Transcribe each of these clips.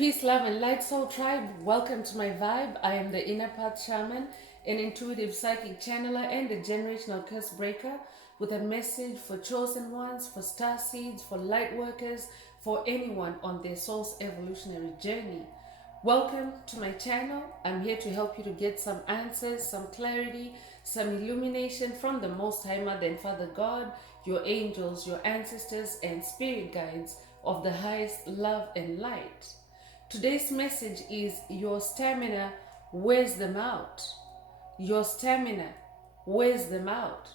Peace, love, and light, soul tribe. Welcome to my vibe. I am the Inner Path Shaman, an intuitive psychic channeler, and a generational curse breaker with a message for chosen ones, for star seeds, for light workers, for anyone on their soul's evolutionary journey. Welcome to my channel. I'm here to help you to get some answers, some clarity, some illumination from the Most High Mother and Father God, your angels, your ancestors, and spirit guides of the highest love and light. Today's message is your stamina wears them out. Your stamina wears them out.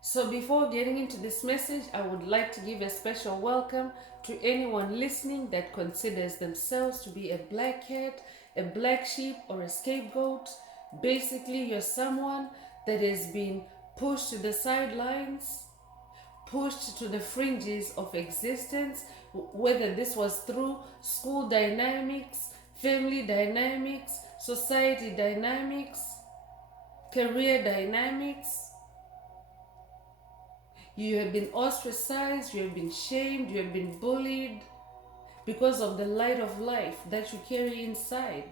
So before getting into this message, I would like to give a special welcome to anyone listening that considers themselves to be a black cat, a black sheep, or a scapegoat. Basically, you're someone that has been pushed to the sidelines, pushed to the fringes of existence, whether this was through school dynamics, family dynamics, society dynamics, career dynamics. You have been ostracized, you have been shamed, you have been bullied because of the light of life that you carry inside,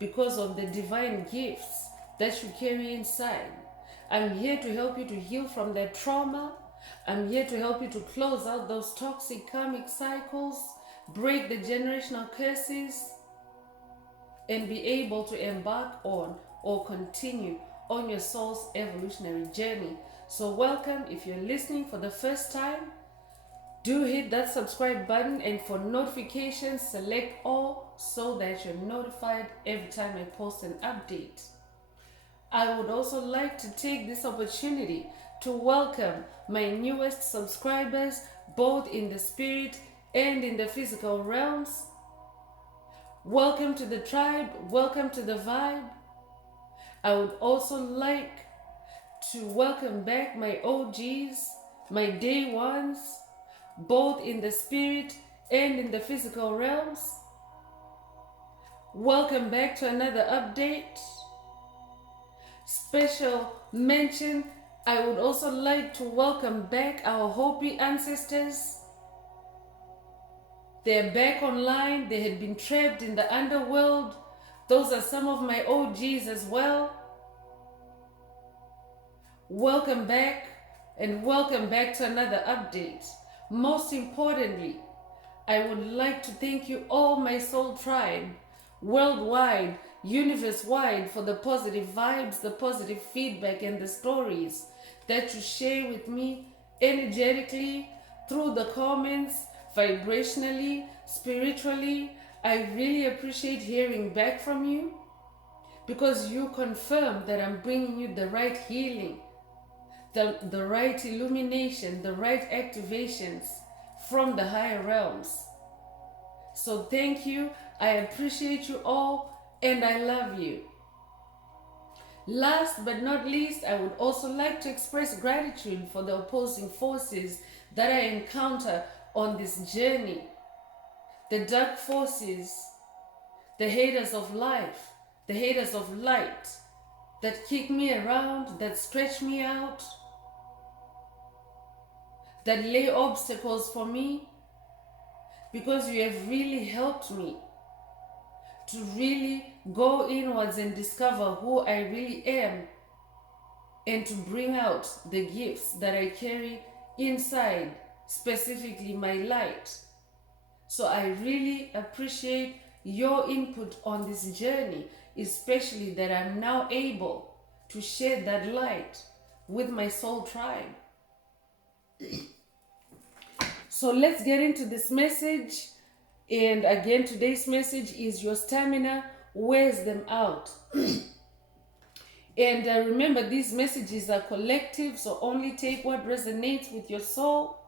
because of the divine gifts that you carry inside. I'm here to help you to heal from that trauma. I'm here to help you to close out those toxic karmic cycles, break the generational curses, and be able to embark on or continue on your soul's evolutionary journey. So welcome. If you're listening for the first time, do hit that subscribe button, and for notifications, select all so that you're notified every time I post an update. I would also like to take this opportunity to welcome my newest subscribers, both in the spirit and in the physical realms. Welcome to the tribe, welcome to the vibe. I would also like to welcome back my OGs, my day ones, both in the spirit and in the physical realms. Welcome back to another update. Special mention, I would also like to welcome back our Hopi ancestors. They're back online. They had been trapped in the underworld. Those are some of my OGs as well. Welcome back, and welcome back to another update. Most importantly, I would like to thank you all, my soul tribe, worldwide, universe-wide, for the positive vibes, the positive feedback, and the stories that you share with me energetically, through the comments, vibrationally, spiritually. I really appreciate hearing back from you, because you confirm that I'm bringing you the right healing, the right illumination, the right activations from the higher realms. So thank you. I appreciate you all, and I love you. Last but not least, I would also like to express gratitude for the opposing forces that I encounter on this journey. The dark forces, the haters of life, the haters of light, that kick me around, that stretch me out, that lay obstacles for me, because you have really helped me to really go inwards and discover who I really am, and to bring out the gifts that I carry inside, specifically my light. So I really appreciate your input on this journey, especially that I'm now able to share that light with my soul tribe. So let's get into this message. And again, today's message is your stamina wears them out. And remember, these messages are collective, so only take what resonates with your soul.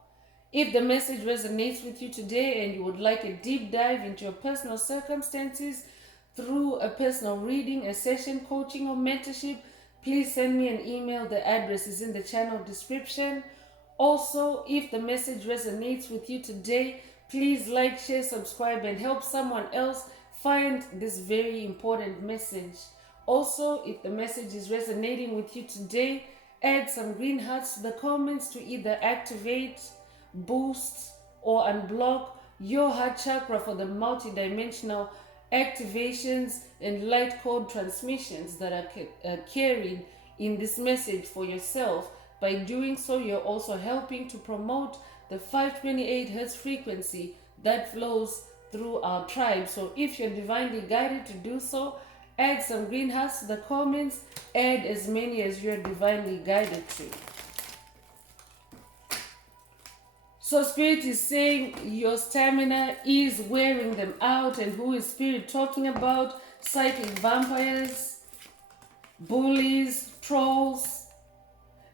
If the message resonates with you today and you would like a deep dive into your personal circumstances through a personal reading, a session, coaching, or mentorship, please send me an email. The address is in the channel description. Also, if the message resonates with you today, please like, share, subscribe, and help someone else find this very important message. Also, if the message is resonating with you today, add some green hearts to the comments to either activate, boost, or unblock your heart chakra for the multidimensional activations and light code transmissions that are carried in this message for yourself. By doing so, you're also helping to promote the 528 Hz frequency that flows through our tribe. So if you're divinely guided to do so, add some green hearts to the comments. Add as many as you're divinely guided to. So Spirit is saying your stamina is wearing them out. And who is Spirit talking about? Psychic vampires, bullies, trolls,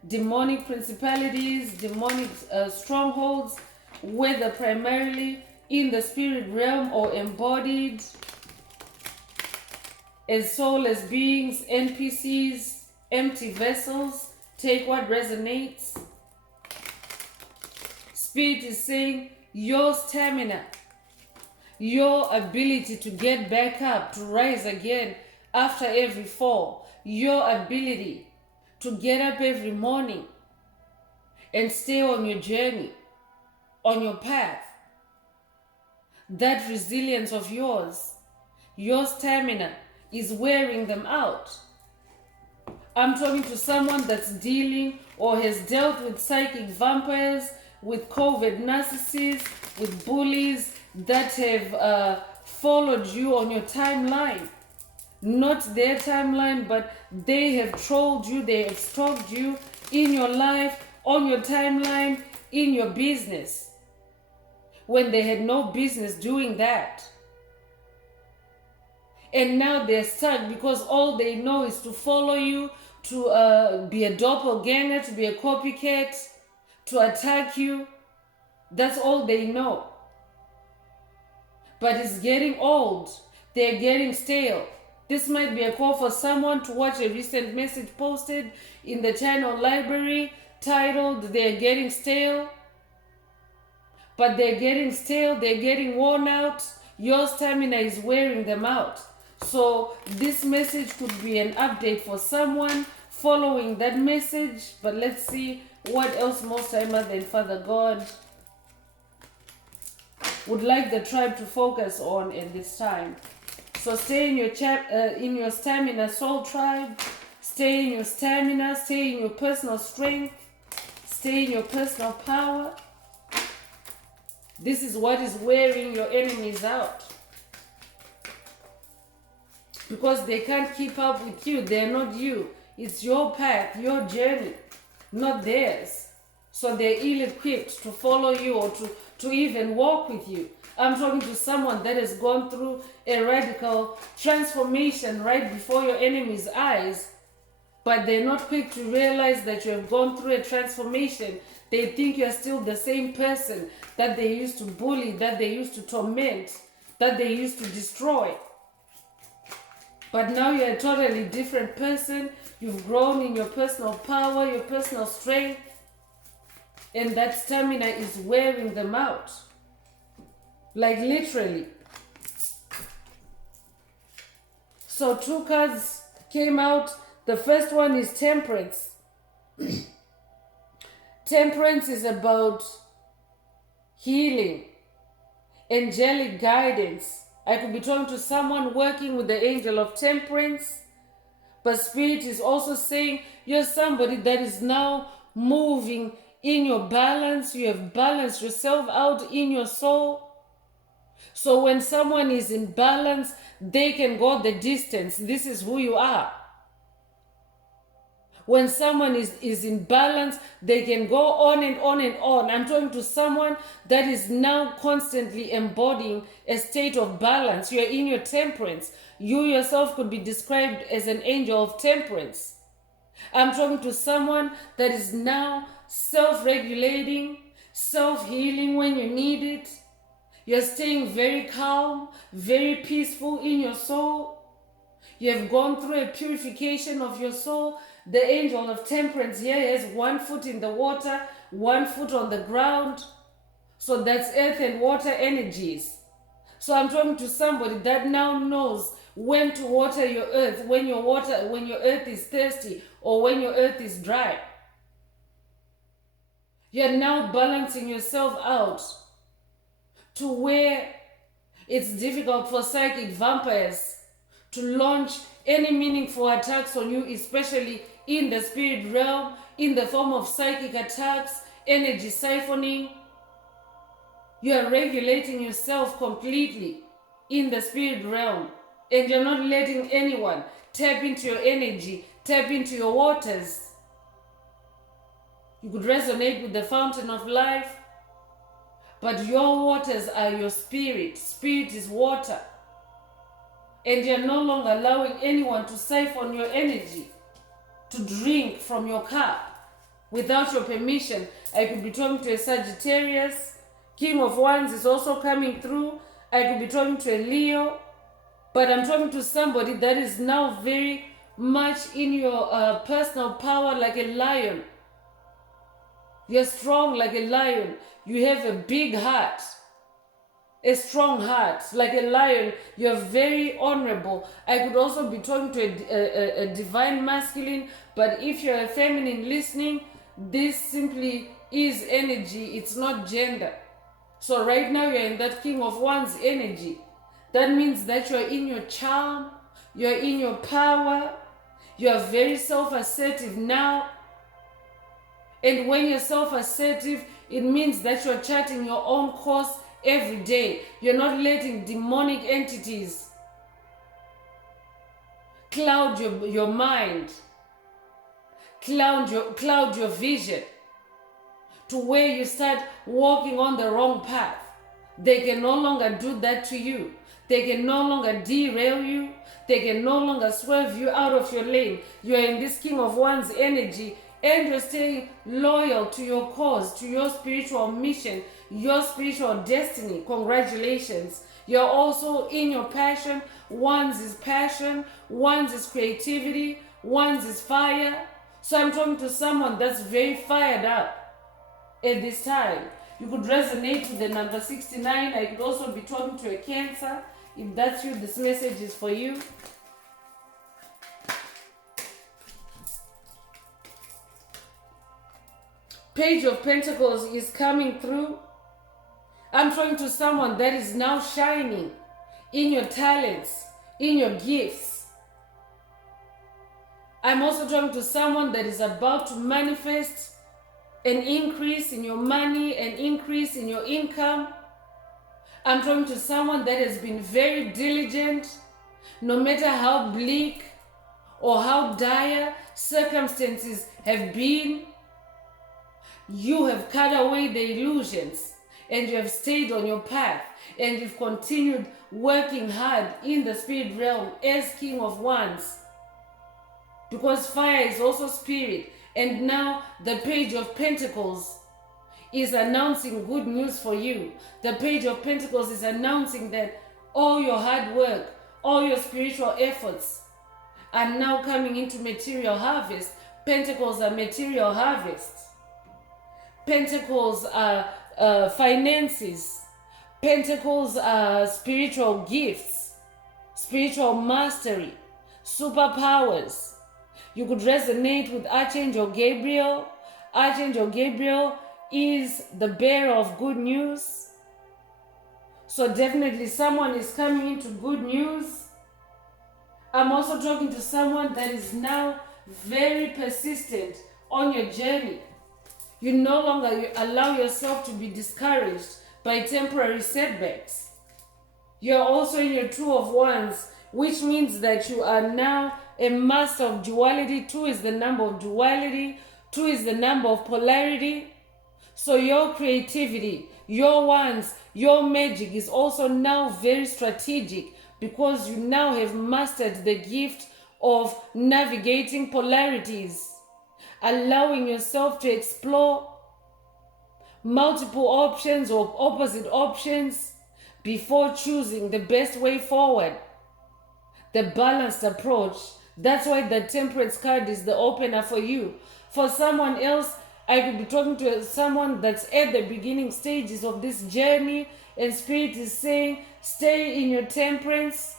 demonic principalities, demonic strongholds, whether primarily in the spirit realm or embodied as soulless beings, NPCs, empty vessels. Take what resonates. Spirit is saying your stamina, your ability to get back up, to rise again after every fall, your ability to get up every morning and stay on your journey, on your path, that resilience of yours, your stamina is wearing them out. I'm talking to someone that's dealing or has dealt with psychic vampires, with COVID narcissists, with bullies that have followed you on your timeline. Not their timeline, but they have trolled you, they have stalked you in your life, on your timeline, in your business, when they had no business doing that. And now they're stuck because all they know is to follow you, to be a doppelganger, to be a copycat, to attack you. That's all they know. But it's getting old. They're getting stale. This might be a call for someone to watch a recent message posted in the channel library titled "They're Getting Stale." But they're getting stale, they're getting worn out. Your stamina is wearing them out. So this message could be an update for someone following that message. But let's see what else Most High Mother and Father God would like the tribe to focus on at this time. So stay in your stamina, soul tribe. Stay in your stamina, stay in your personal strength, stay in your personal power. This is what is wearing your enemies out. Because they can't keep up with you. They're not you. It's your path, your journey, not theirs. So they're ill-equipped to follow you or to even walk with you. I'm talking to someone that has gone through a radical transformation right before your enemy's eyes, but they're not quick to realize that you have gone through a transformation. They think you're still the same person that they used to bully, that they used to torment, that they used to destroy. But now you're a totally different person. You've grown in your personal power, your personal strength, and that stamina is wearing them out. Like literally. So 2 cards came out. The first one is Temperance. Temperance is about healing, angelic guidance. I could be talking to someone working with the angel of temperance, but Spirit is also saying you're somebody that is now moving in your balance. You have balanced yourself out in your soul. So when someone is in balance, they can go the distance. This is who you are. When someone is in balance, they can go on and on and on. I'm talking to someone that is now constantly embodying a state of balance. You're in your temperance. You yourself could be described as an angel of temperance. I'm talking to someone that is now self-regulating, self-healing when you need it. You're staying very calm, very peaceful in your soul. You have gone through a purification of your soul. The angel of temperance here has 1 foot in the water, 1 foot on the ground. So that's earth and water energies. So I'm talking to somebody that now knows when to water your earth, when your earth is thirsty or when your earth is dry. You're now balancing yourself out to where it's difficult for psychic vampires to launch any meaningful attacks on you, especially in the spirit realm, in the form of psychic attacks, energy siphoning. You are regulating yourself completely in the spirit realm, and you're not letting anyone tap into your energy, tap into your waters. You could resonate with the fountain of life, but your waters are your spirit. Spirit is water. And you're no longer allowing anyone to siphon your energy, to drink from your cup without your permission. I could be talking to a Sagittarius. King of Wands is also coming through. I could be talking to a Leo. But I'm talking to somebody that is now very much in your personal power, like a lion. You're strong like a lion. You have a big heart, a strong heart, like a lion. You're very honorable. I could also be talking to a divine masculine, but if you're a feminine listening, this simply is energy. It's not gender. So right now you're in that King of Wands energy. That means that you're in your charm, you're in your power, you're very self-assertive now. And when you're self-assertive, it means that you're charting your own course every day. You're not letting demonic entities cloud your mind, cloud your vision, to where you start walking on the wrong path. They can no longer do that to you. They can no longer derail you. They can no longer swerve you out of your lane. You are in this King of Wands energy, and you're staying loyal to your cause, to your spiritual mission, your spiritual destiny. Congratulations. You're also in your passion. Wands is passion. Wands is creativity. Wands is fire. So I'm talking to someone that's very fired up at this time. You could resonate with the number 69. I could also be talking to a Cancer. If that's you, this message is for you. Page of Pentacles is coming through. I'm talking to someone that is now shining in your talents, in your gifts. I'm also talking to someone that is about to manifest an increase in your money, an increase in your income. I'm talking to someone that has been very diligent, no matter how bleak or how dire circumstances have been. You have cut away the illusions and you have stayed on your path, and you've continued working hard in the spirit realm as King of Wands, because fire is also spirit. And now the Page of Pentacles is announcing good news for you. The Page of Pentacles is announcing that all your hard work, all your spiritual efforts are now coming into material harvest. Pentacles are material harvest. Pentacles are finances. Pentacles are spiritual gifts, spiritual mastery, superpowers. You could resonate with Archangel Gabriel. Archangel Gabriel is the bearer of good news. So definitely someone is coming into good news. I'm also talking to someone that is now very persistent on your journey. You no longer allow yourself to be discouraged by temporary setbacks. You're also in your Two of Wands, which means that you are now a master of duality. 2 is the number of duality. 2 is the number of polarity. So your creativity, your wands, your magic is also now very strategic, because you now have mastered the gift of navigating polarities, allowing yourself to explore multiple options or opposite options before choosing the best way forward, the balanced approach. That's why the Temperance card is the opener for you. For someone else, I could be talking to someone that's at the beginning stages of this journey, and Spirit is saying, stay in your temperance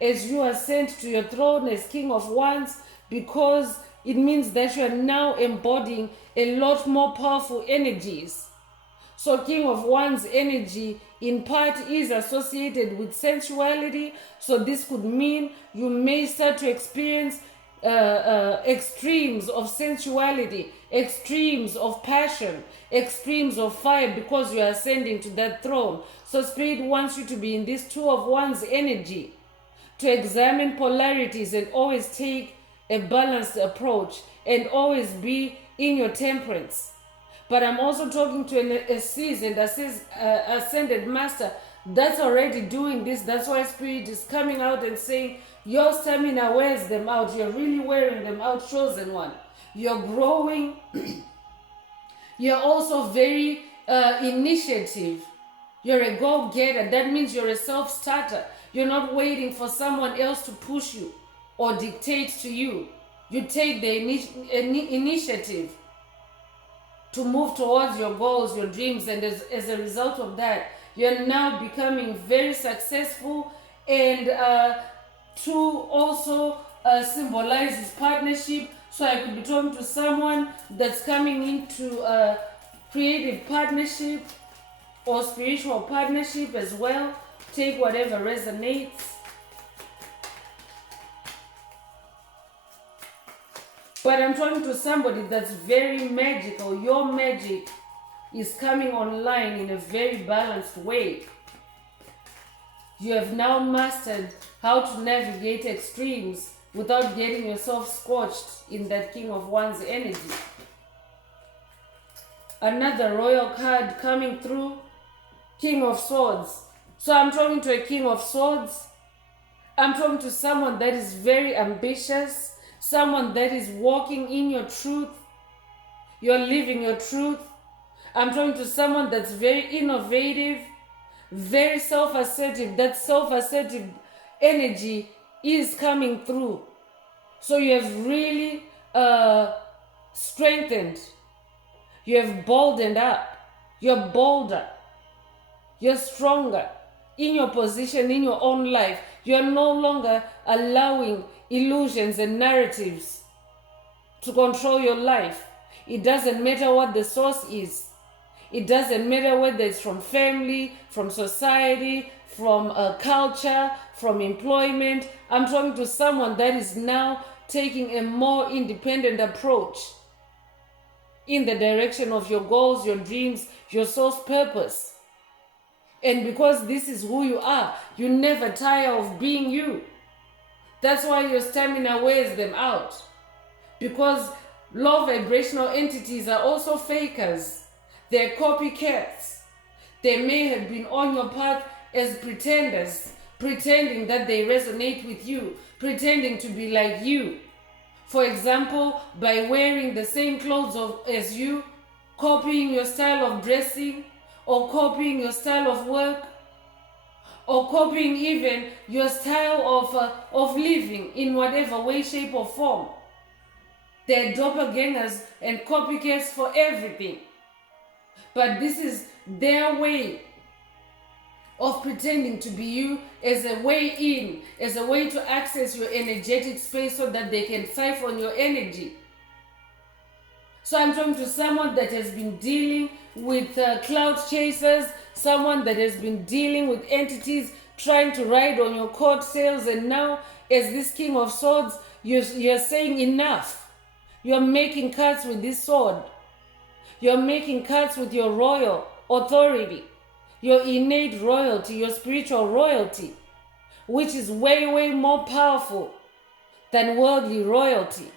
as you are sent to your throne as King of Wands, because it means that you are now embodying a lot more powerful energies. So King of Wands energy in part is associated with sensuality. So this could mean you may start to experience extremes of sensuality, extremes of passion, extremes of fire, because you are ascending to that throne. So Spirit wants you to be in this Two of Wands energy, to examine polarities and always take a balanced approach and always be in your temperance. But I'm also talking to a seasoned, ascended master that's already doing this. That's why Spirit is coming out and saying, your stamina wears them out. You're really wearing them out, chosen one. You're growing. You're also very initiative. You're a go-getter. That means you're a self-starter. You're not waiting for someone else to push you or dictate to you. You take the initiative to move towards your goals, your dreams, and as a result of that, you're now becoming very successful. And two also symbolizes partnership. So I could be talking to someone that's coming into a creative partnership or spiritual partnership as well. Take whatever resonates. But I'm talking to somebody that's very magical. Your magic is coming online in a very balanced way. You have now mastered how to navigate extremes without getting yourself scorched in that King of Wands energy. Another royal card coming through, King of Swords. So I'm talking to a King of Swords. I'm talking to someone that is very ambitious, someone that is walking in your truth. You're living your truth. I'm talking to someone that's very innovative, very self-assertive. That self-assertive energy is coming through. So you have really strengthened. You have boldened up. You're bolder. You're stronger in your position, in your own life. You're no longer allowing illusions and narratives to control your life. It doesn't matter what the source is. It doesn't matter whether it's from family, from society, from culture, from employment. I'm talking to someone that is now taking a more independent approach in the direction of your goals, your dreams, your soul's purpose. And because this is who you are, you never tire of being you. That's why your stamina wears them out. Because low vibrational entities are also fakers. They're copycats. They may have been on your path as pretenders, pretending that they resonate with you, pretending to be like you. For example, by wearing the same clothes as you, copying your style of dressing, or copying your style of work, or copying even your style of living in whatever way, shape, or form. They're doppelgangers and copycats for everything. But this is their way of pretending to be you as a way in, as a way to access your energetic space so that they can siphon your energy. So I'm talking to someone that has been dealing with cloud chasers, someone that has been dealing with entities trying to ride on your coattails, and now as this King of Swords, you're saying enough. You're making cuts with this sword. You're making cuts with your royal authority, your innate royalty, your spiritual royalty, which is way, way more powerful than worldly royalty.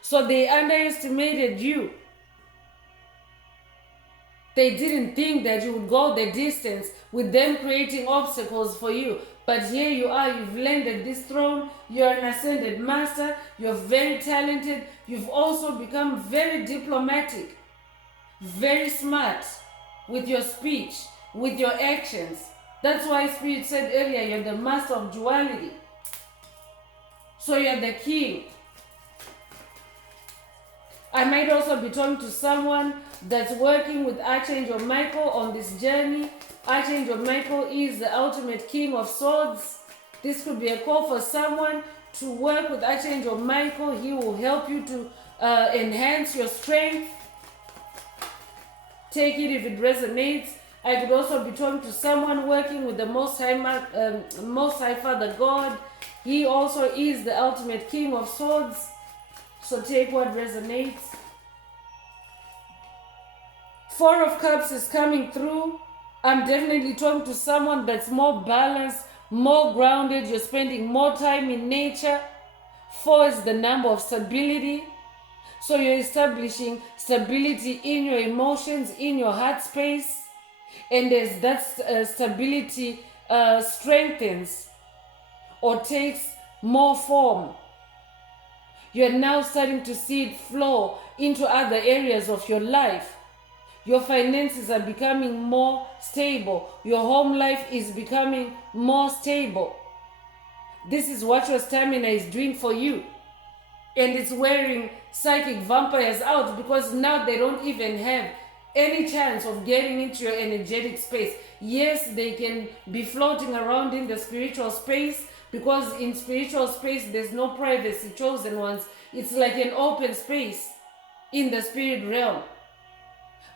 So they underestimated you. They didn't think that you would go the distance with them creating obstacles for you. But here you are, you've landed this throne, you're an ascended master, you're very talented, you've also become very diplomatic, very smart with your speech, with your actions. That's why Spirit said earlier, you're the master of duality. So you're the king. I might also be talking to someone that's working with Archangel Michael on this journey. Archangel Michael is the ultimate King of Swords. This could be a call for someone to work with Archangel Michael. He will help you to enhance your strength. Take it if it resonates. I could also be talking to someone working with the Most High Father God. He also is the ultimate King of Swords. So take what resonates. Four of Cups is coming through. I'm definitely talking to someone that's more balanced, more grounded. You're spending more time in nature. 4 is the number of stability. So you're establishing stability in your emotions, in your heart space. And as that stability strengthens or takes more form, you're now starting to see it flow into other areas of your life. Your finances are becoming more stable. Your home life is becoming more stable. This is what your stamina is doing for you. And it's wearing psychic vampires out, because now they don't even have any chance of getting into your energetic space. Yes, they can be floating around in the spiritual space, because in spiritual space there's no privacy, chosen ones. It's like an open space in the spirit realm.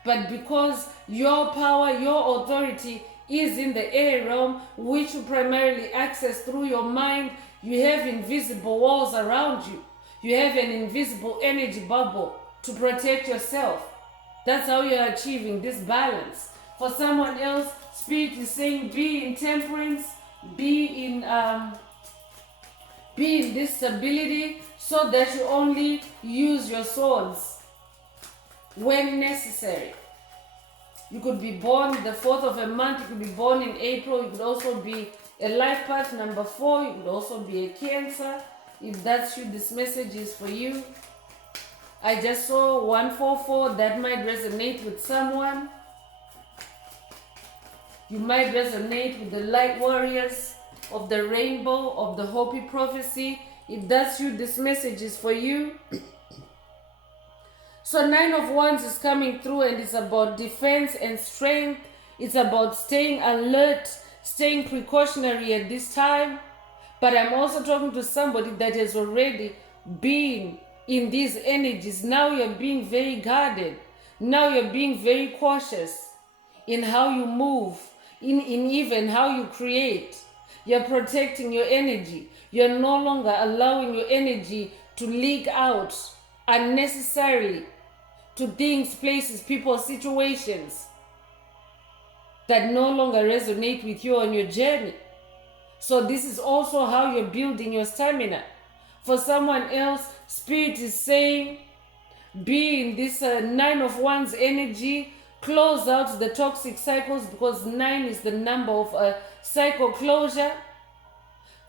But because your power, your authority is in the air realm, which you primarily access through your mind, you have invisible walls around you. You have an invisible energy bubble to protect yourself. That's how you're achieving this balance. For someone else, Spirit is saying be in temperance, be in this stability, so that you only use your swords when necessary. You could be born the 4th of a month, you could be born in April, you could also be a life path number 4, you could also be a Cancer. If that's you, this message is for you. I just saw 144, that might resonate with someone. You might resonate with the light warriors of the rainbow, of the Hopi prophecy. If that's you, this message is for you. So 9 of Wands is coming through, and it's about defense and strength. It's about staying alert, staying precautionary at this time. But I'm also talking to somebody that has already been in these energies. Now you're being very guarded. Now you're being very cautious in how you move, in even how you create. You're protecting your energy. You're no longer allowing your energy to leak out unnecessarily to things, places, people, situations that no longer resonate with you on your journey. So this is also how you're building your stamina. For someone else, Spirit is saying, be in this 9 of Wands energy, close out the toxic cycles, because 9 is the number of cycle closure.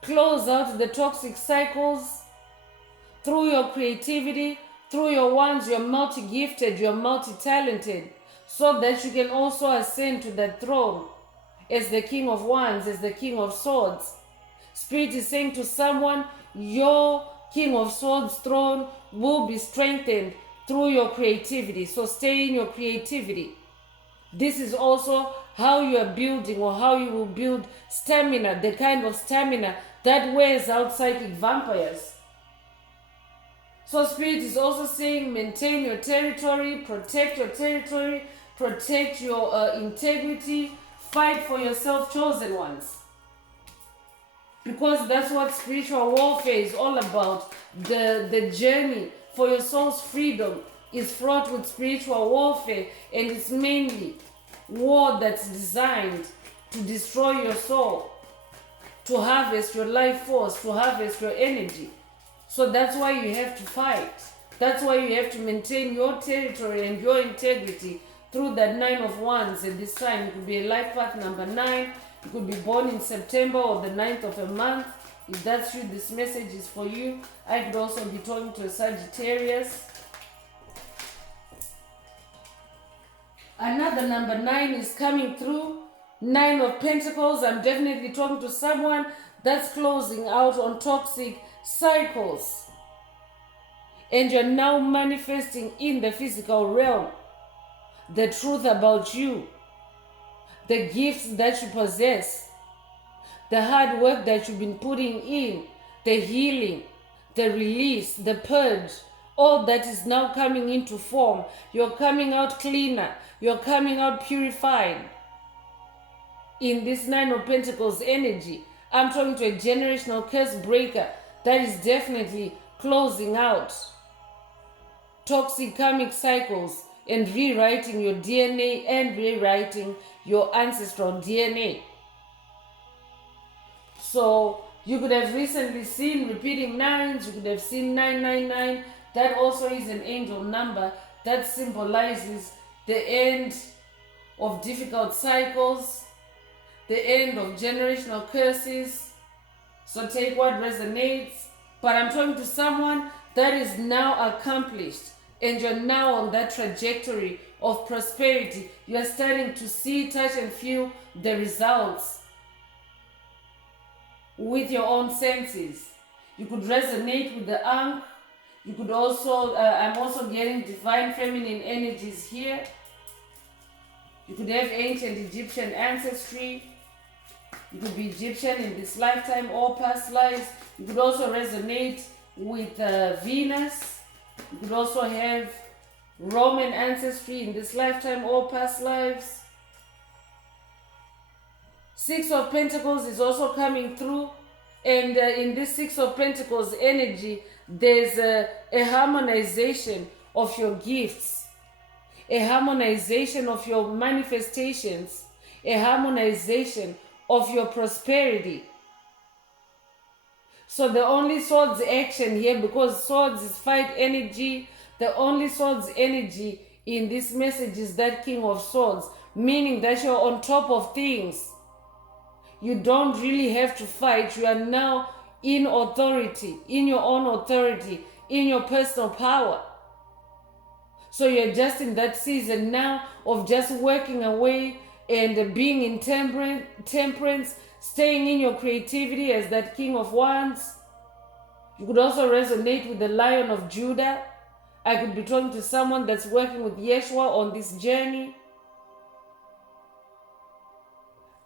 Close out the toxic cycles through your creativity, through your wands. You're multi-gifted, you're multi-talented, so that you can also ascend to the throne as the King of Wands, as the King of Swords. Spirit is saying to someone, your King of Swords throne will be strengthened through your creativity. So stay in your creativity. This is also how you are building, or how you will build stamina, the kind of stamina that wears out psychic vampires. So Spirit is also saying maintain your territory, protect your territory, protect your integrity, fight for yourself, chosen ones. Because that's what spiritual warfare is all about. The journey for your soul's freedom is fraught with spiritual warfare, and it's mainly war that's designed to destroy your soul, to harvest your life force, to harvest your energy. So that's why you have to fight. That's why you have to maintain your territory and your integrity through that 9 of Wands. At this time, it could be a life path number 9. You could be born in September or the 9th of a month. If that's you, this message is for you. I could also be talking to a Sagittarius. Another number 9 is coming through. 9 of Pentacles. I'm definitely talking to someone that's closing out on toxic cycles. And you're now manifesting in the physical realm the truth about you, the gifts that you possess, the hard work that you've been putting in, the healing, the release, the purge, all that is now coming into form. You're coming out cleaner. You're coming out purified. in this Nine of Pentacles energy. I'm talking to a generational curse breaker that is definitely closing out toxic karmic cycles and rewriting your DNA and rewriting your ancestral DNA. So you could have recently seen repeating nines. You could have seen 999. That also is an angel number that symbolizes the end of difficult cycles, the end of generational curses. So take what resonates. But I'm talking to someone that is now accomplished, and you're now on that trajectory of prosperity. You're starting to see, touch, and feel the results with your own senses. You could resonate with the Ankh. You could also, I'm also getting divine feminine energies here. You could have ancient Egyptian ancestry. You could be Egyptian in this lifetime or past lives. You could also resonate with Venus. You could also have Roman ancestry in this lifetime or past lives. Six of Pentacles is also coming through. And in this Six of Pentacles energy, there's a harmonization of your gifts, a harmonization of your manifestations, a harmonization of your prosperity. So the only swords action here, because swords is fight energy, the only swords energy in this message is that King of Swords, meaning that you're on top of things. You don't really have to fight. You are now in authority, in your own authority, in your personal power. So you're just in that season now of just working away and being in temperance, staying in your creativity as that King of Wands. You could also resonate with the Lion of Judah. I could be talking to someone that's working with Yeshua on this journey.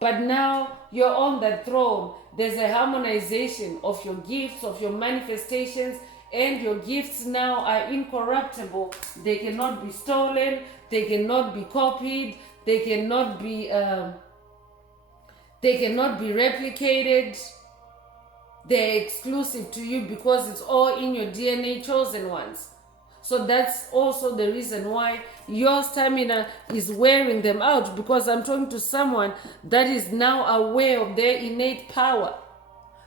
But now you're on that throne. There's a harmonization of your gifts, of your manifestations, and your gifts now are incorruptible. They cannot be stolen. They cannot be copied. They cannot be replicated. They're exclusive to you because it's all in your DNA, chosen ones. So that's also the reason why your stamina is wearing them out, because I'm talking to someone that is now aware of their innate power,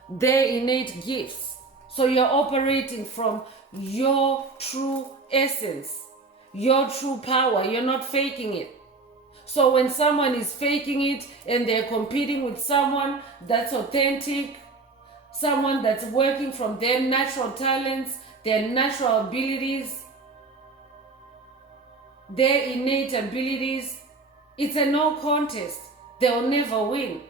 their innate gifts. So you're operating from your true essence, your true power. You're not faking it. So when someone is faking it and they're competing with someone that's authentic, someone that's working from their natural talents, their natural abilities, their innate abilities, it's a no contest. They'll never win.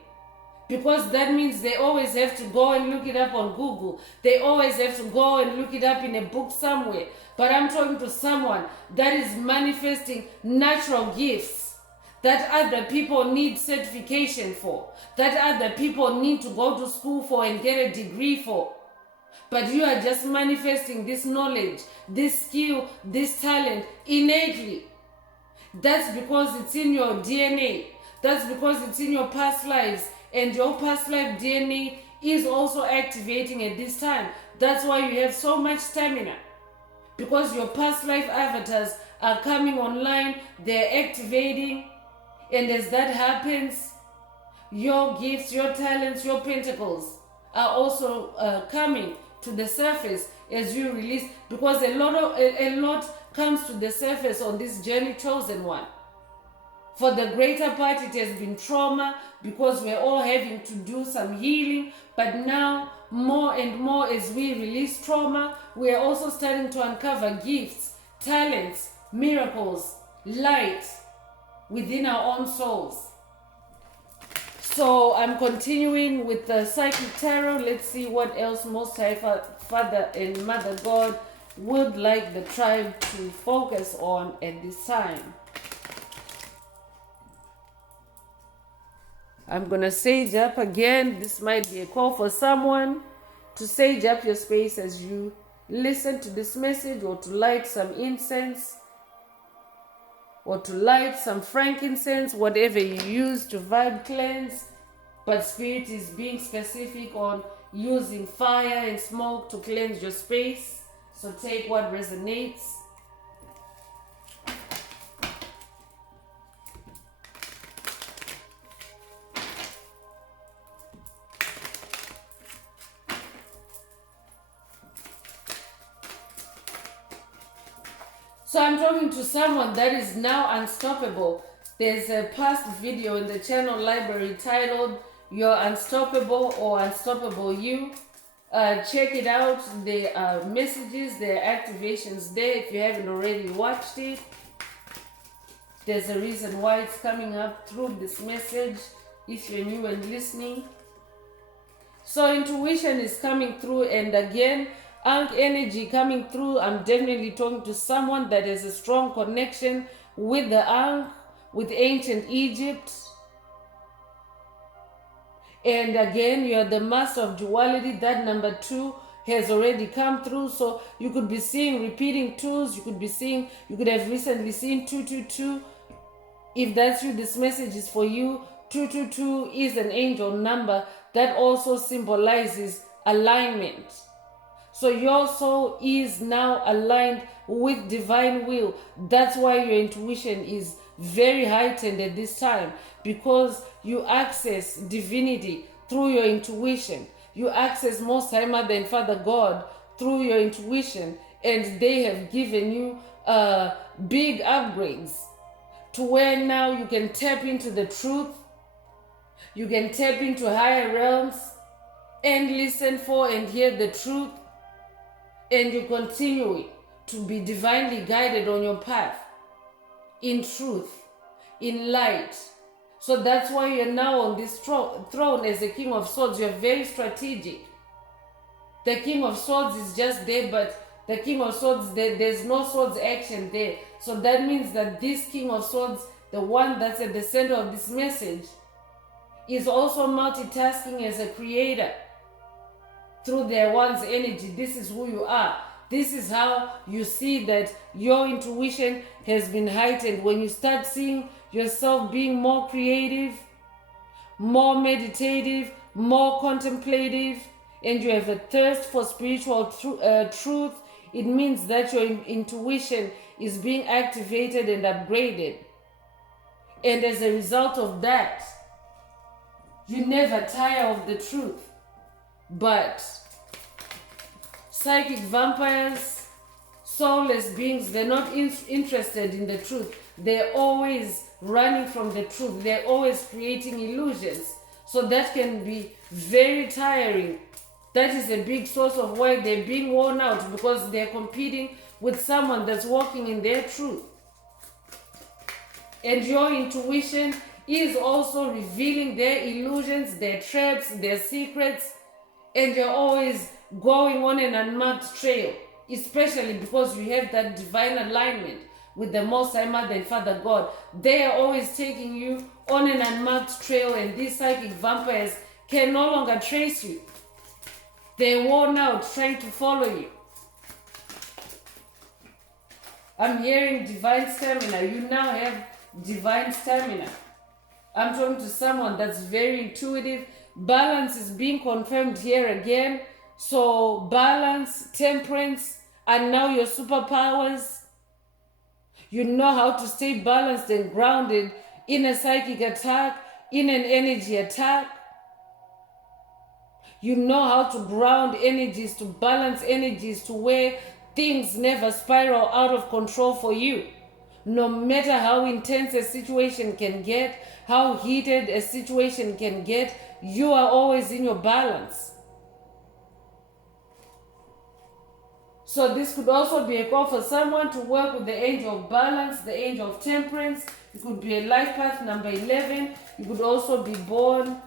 Because that means they always have to go and look it up on Google. They always have to go and look it up in a book somewhere. But I'm talking to someone that is manifesting natural gifts that other people need certification for, that other people need to go to school for and get a degree for. But you are just manifesting this knowledge, this skill, this talent innately. That's because it's in your DNA. That's because it's in your past lives. And your past life DNA is also activating at this time. That's why you have so much stamina. Because your past life avatars are coming online, they're activating. And as that happens, your gifts, your talents, your pentacles are also coming to the surface as you release, because a lot comes to the surface on this journey, chosen one. For the greater part, it has been trauma, because we're all having to do some healing. But now, more and more as we release trauma, we're also starting to uncover gifts, talents, miracles, light within our own souls. So I'm continuing with the Psychic Tarot. Let's see what else Most High Father and Mother God would like the tribe to focus on at this time. I'm going to sage up again. This might be a call for someone to sage up your space as you listen to this message, or to light some incense. or to light some frankincense, whatever you use to vibe cleanse. But Spirit is being specific on using fire and smoke to cleanse your space. So take what resonates. So I'm talking to someone that is now unstoppable. There's a past video in the channel library titled You're Unstoppable or Unstoppable You. Check it out. There are messages, there are activations there. If you haven't already watched it, there's a reason why it's coming up through this message if you're new and listening. So intuition is coming through, and again, Ankh energy coming through. I'm definitely talking to someone that has a strong connection with the Ankh, with ancient Egypt. And again, you're the master of duality. That number 2 has already come through. So you could be seeing repeating 2s. You could have recently seen 222. If that's you, this message is for you. 222 is an angel number that also symbolizes alignment. So your soul is now aligned with divine will. That's why your intuition is very heightened at this time, because you access divinity through your intuition. You access Most High Mother and Father God through your intuition, and they have given you big upgrades to where now you can tap into the truth. You can tap into higher realms and listen for and hear the truth. And you continue to be divinely guided on your path in truth, in light. So that's why you're now on this throne as the King of Swords. You're very strategic. The King of Swords is just there, but the King of Swords, there's no swords action there. So that means that this King of Swords, the one that's at the center of this message, is also multitasking as a creator. Through their one's energy, this is who you are. This is how you see that your intuition has been heightened. When you start seeing yourself being more creative, more meditative, more contemplative, and you have a thirst for spiritual truth, it means that your intuition is being activated and upgraded. And as a result of that, you never tire of the truth. But psychic vampires, soulless beings, they're not interested in the truth. They're always running from the truth. They're always creating illusions. So that can be very tiring. That is a big source of why they're being worn out, because they're competing with someone that's walking in their truth. And your intuition is also revealing their illusions, their traps, their secrets. And you're always going on an unmarked trail, especially because you have that divine alignment with the Most High Mother and Father God. They are always taking you on an unmarked trail, and these psychic vampires can no longer trace you. They're worn out trying to follow you. I'm hearing divine stamina. You now have divine stamina. I'm talking to someone that's very intuitive. Balance is being confirmed here again. So balance, temperance are now your superpowers. You know how to stay balanced and grounded in a psychic attack, in an energy attack. You know how to ground energies, to balance energies, to where things never spiral out of control for you. No matter how intense a situation can get, how heated a situation can get, you are always in your balance. So this could also be a call for someone to work with the angel of balance, the angel of temperance. It could be a life path number 11. You could also be born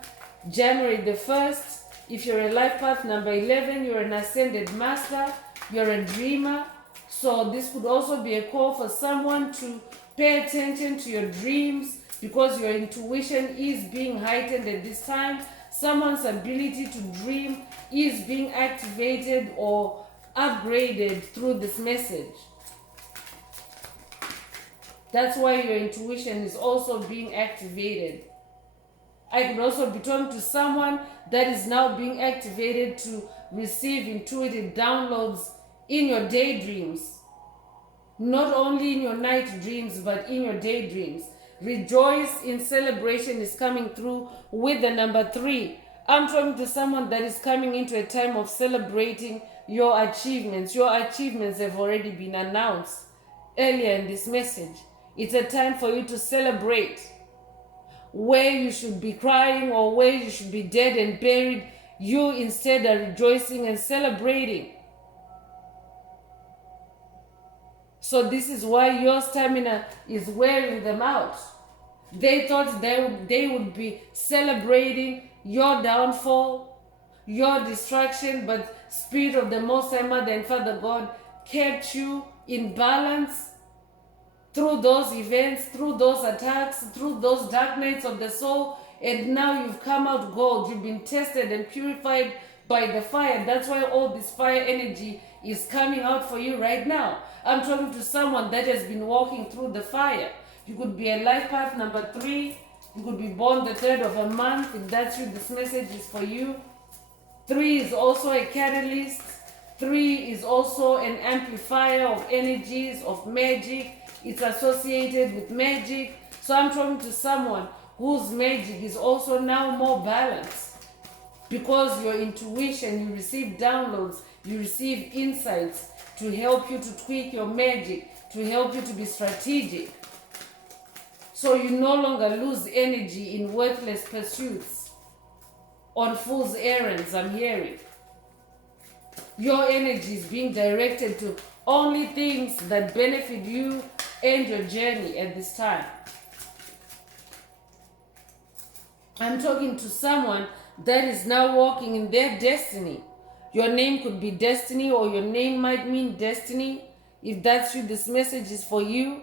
January the 1st. If you're a life path number 11, you're an ascended master, you're a dreamer. So this could also be a call for someone to pay attention to your dreams, because your intuition is being heightened at this time. Someone's ability to dream is being activated or upgraded through this message. That's why your intuition is also being activated. I could also be talking to someone that is now being activated to receive intuitive downloads in your daydreams. Not only in your night dreams, but in your daydreams. Rejoice in celebration is coming through with the number 3. I'm talking to someone that is coming into a time of celebrating your achievements. Your achievements have already been announced earlier in this message. It's a time for you to celebrate. Where you should be crying or where you should be dead and buried, you instead are rejoicing and celebrating. So this is why your stamina is wearing them out. They thought they would be celebrating your downfall, your destruction, but Spirit of the Most High Mother and Father God kept you in balance through those events, through those attacks, through those dark nights of the soul, and now you've come out gold. You've been tested and purified by the fire. That's why all this fire energy is coming out for you right now. I'm talking to someone that has been walking through the fire. You could be a life path number 3. You could be born the 3rd of a month. If that's you, this message is for you. 3 is also a catalyst. 3 is also an amplifier of energies, of magic. It's associated with magic. So I'm talking to someone whose magic is also now more balanced. Because your intuition, you receive downloads, you receive insights to help you to tweak your magic, to help you to be strategic. So you no longer lose energy in worthless pursuits, on fool's errands, I'm hearing. Your energy is being directed to only things that benefit you and your journey at this time. I'm talking to someone that is now walking in their destiny. Your name could be Destiny, or your name might mean destiny. If that's you, this message is for you.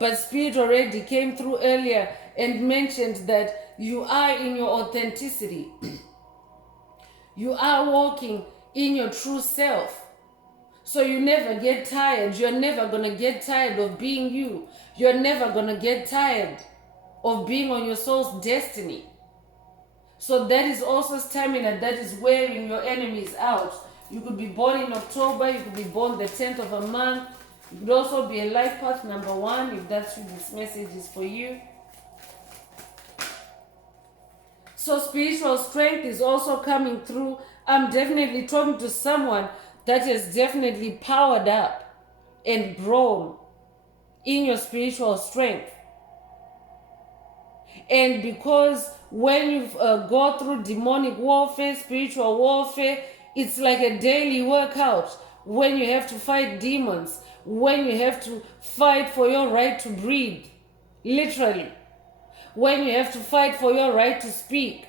But Spirit already came through earlier and mentioned that you are in your authenticity. You are walking in your true self. So you never get tired. You're never going to get tired of being you. You're never going to get tired of being on your soul's destiny. So that is also stamina that is wearing your enemies out. You could be born in October. You could be born the 10th of a month. You could also be a life path number 1 if that's what this message is for you. So spiritual strength is also coming through. I'm definitely talking to someone that has definitely powered up and grown in your spiritual strength. And because when you go through demonic warfare, spiritual warfare, it's like a daily workout. When you have to fight demons, when you have to fight for your right to breathe, literally. When you have to fight for your right to speak.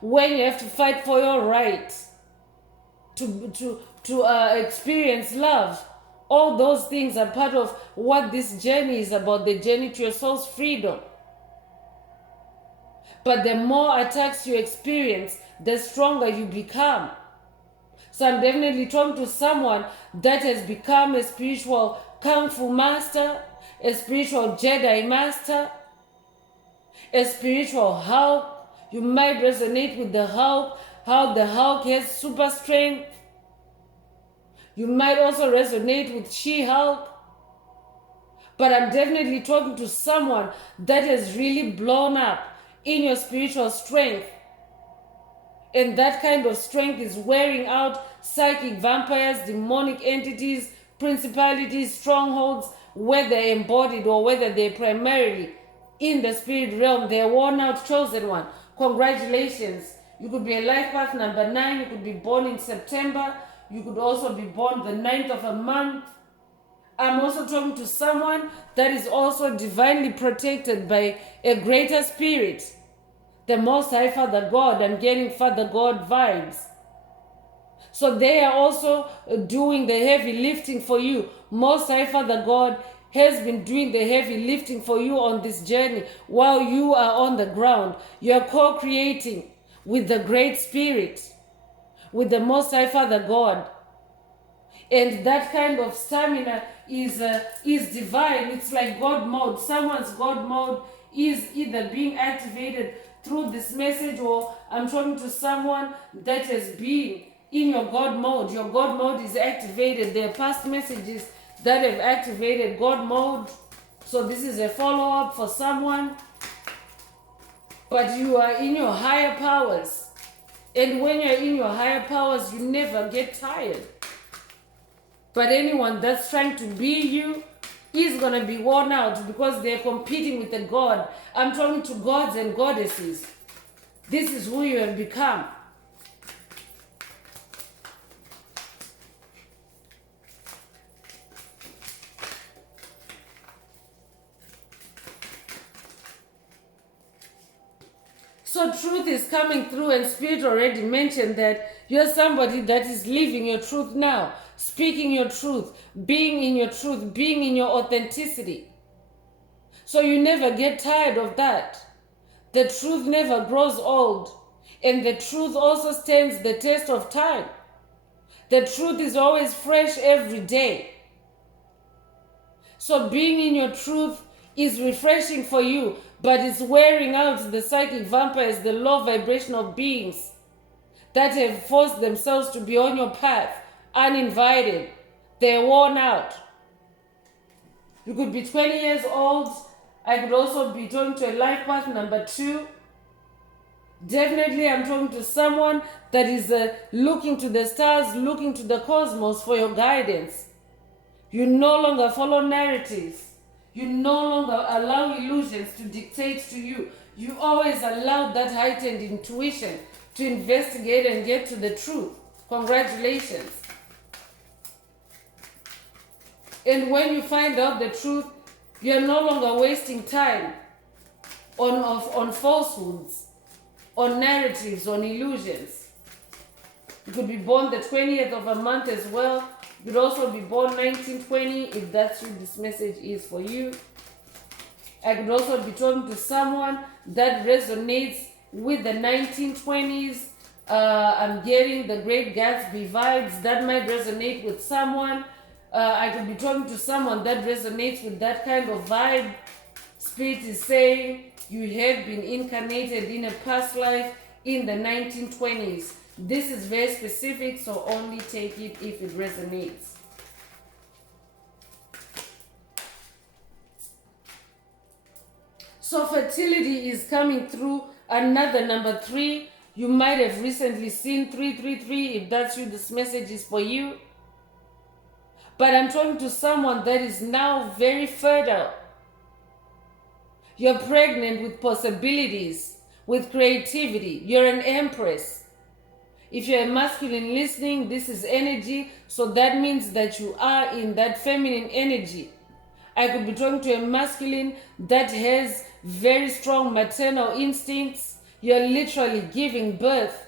When you have to fight for your right to experience love. All those things are part of what this journey is about, the journey to your soul's freedom. But the more attacks you experience, the stronger you become. So I'm definitely talking to someone that has become a spiritual Kung Fu master, a spiritual Jedi master, a spiritual Hulk. You might resonate with the Hulk, how the Hulk has super strength. You might also resonate with She-Hulk. But I'm definitely talking to someone that has really blown up in your spiritual strength. And that kind of strength is wearing out psychic vampires, demonic entities, principalities, strongholds, whether embodied or whether they're primarily in the spirit realm. They're worn out, chosen one. Congratulations. You could be a life path number 9. You could be born in September. You could also be born the 9th of a month. I'm also talking to someone that is also divinely protected by a greater spirit. The Most High Father God. I'm getting Father God vibes. So they are also doing the heavy lifting for you. Most High Father God has been doing the heavy lifting for you on this journey while you are on the ground. You're co-creating with the Great Spirit, with the Most High Father God. And that kind of stamina is divine. It's like God mode. Someone's God mode is either being activated through this message, or I'm talking to someone that has been in your God mode. Your God mode is activated. There are past messages that have activated God mode. So this is a follow-up for someone. But you are in your higher powers. And when you're in your higher powers, you never get tired. But anyone that's trying to be you is going to be worn out because they're competing with a God. I'm talking to gods and goddesses. This is who you have become. So truth is coming through, and Spirit already mentioned that you're somebody that is living your truth now, speaking your truth, being in your truth, being in your authenticity. So you never get tired of that. The truth never grows old, and the truth also stands the test of time. The truth is always fresh every day. So being in your truth is refreshing for you, but it's wearing out the psychic vampires, the low vibrational beings that have forced themselves to be on your path uninvited. They're worn out. You could be 20 years old. I could also be talking to a life path number 2. Definitely I'm talking to someone that is looking to the stars, looking to the cosmos for your guidance. You no longer follow narratives. You no longer allow illusions to dictate to you. You always allow that heightened intuition to investigate and get to the truth. Congratulations. And when you find out the truth, you're no longer wasting time on falsehoods, on narratives, on illusions. You could be born the 20th of a month as well. You could also be born 1920 if that's who this message is for you. I could also be talking to someone that resonates with the 1920s. I'm getting the Great Gatsby vibes. That might resonate with someone. I could be talking to someone that resonates with that kind of vibe. Spirit is saying you have been incarnated in a past life in the 1920s. This is very specific, so only take it if it resonates. So fertility is coming through. Another number 3. You might have recently seen 333 if that's who this message is for you. But I'm talking to someone that is now very fertile. You're pregnant with possibilities, with creativity. You're an empress. If you're a masculine listening, this is energy. So that means that you are in that feminine energy. I could be talking to a masculine that has very strong maternal instincts. You're literally giving birth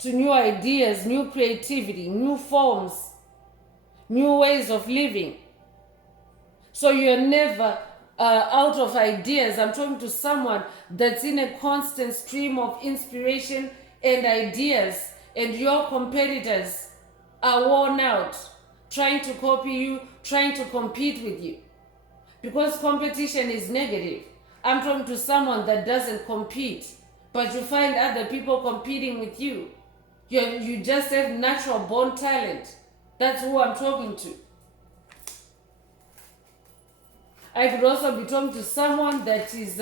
to new ideas, new creativity, new forms, new ways of living. So you're never out of ideas. I'm talking to someone that's in a constant stream of inspiration and ideas, and your competitors are worn out, trying to copy you, trying to compete with you. Because competition is negative. I'm talking to someone that doesn't compete, but you find other people competing with you. You just have natural born talent. That's who I'm talking to. I could also be talking to someone that is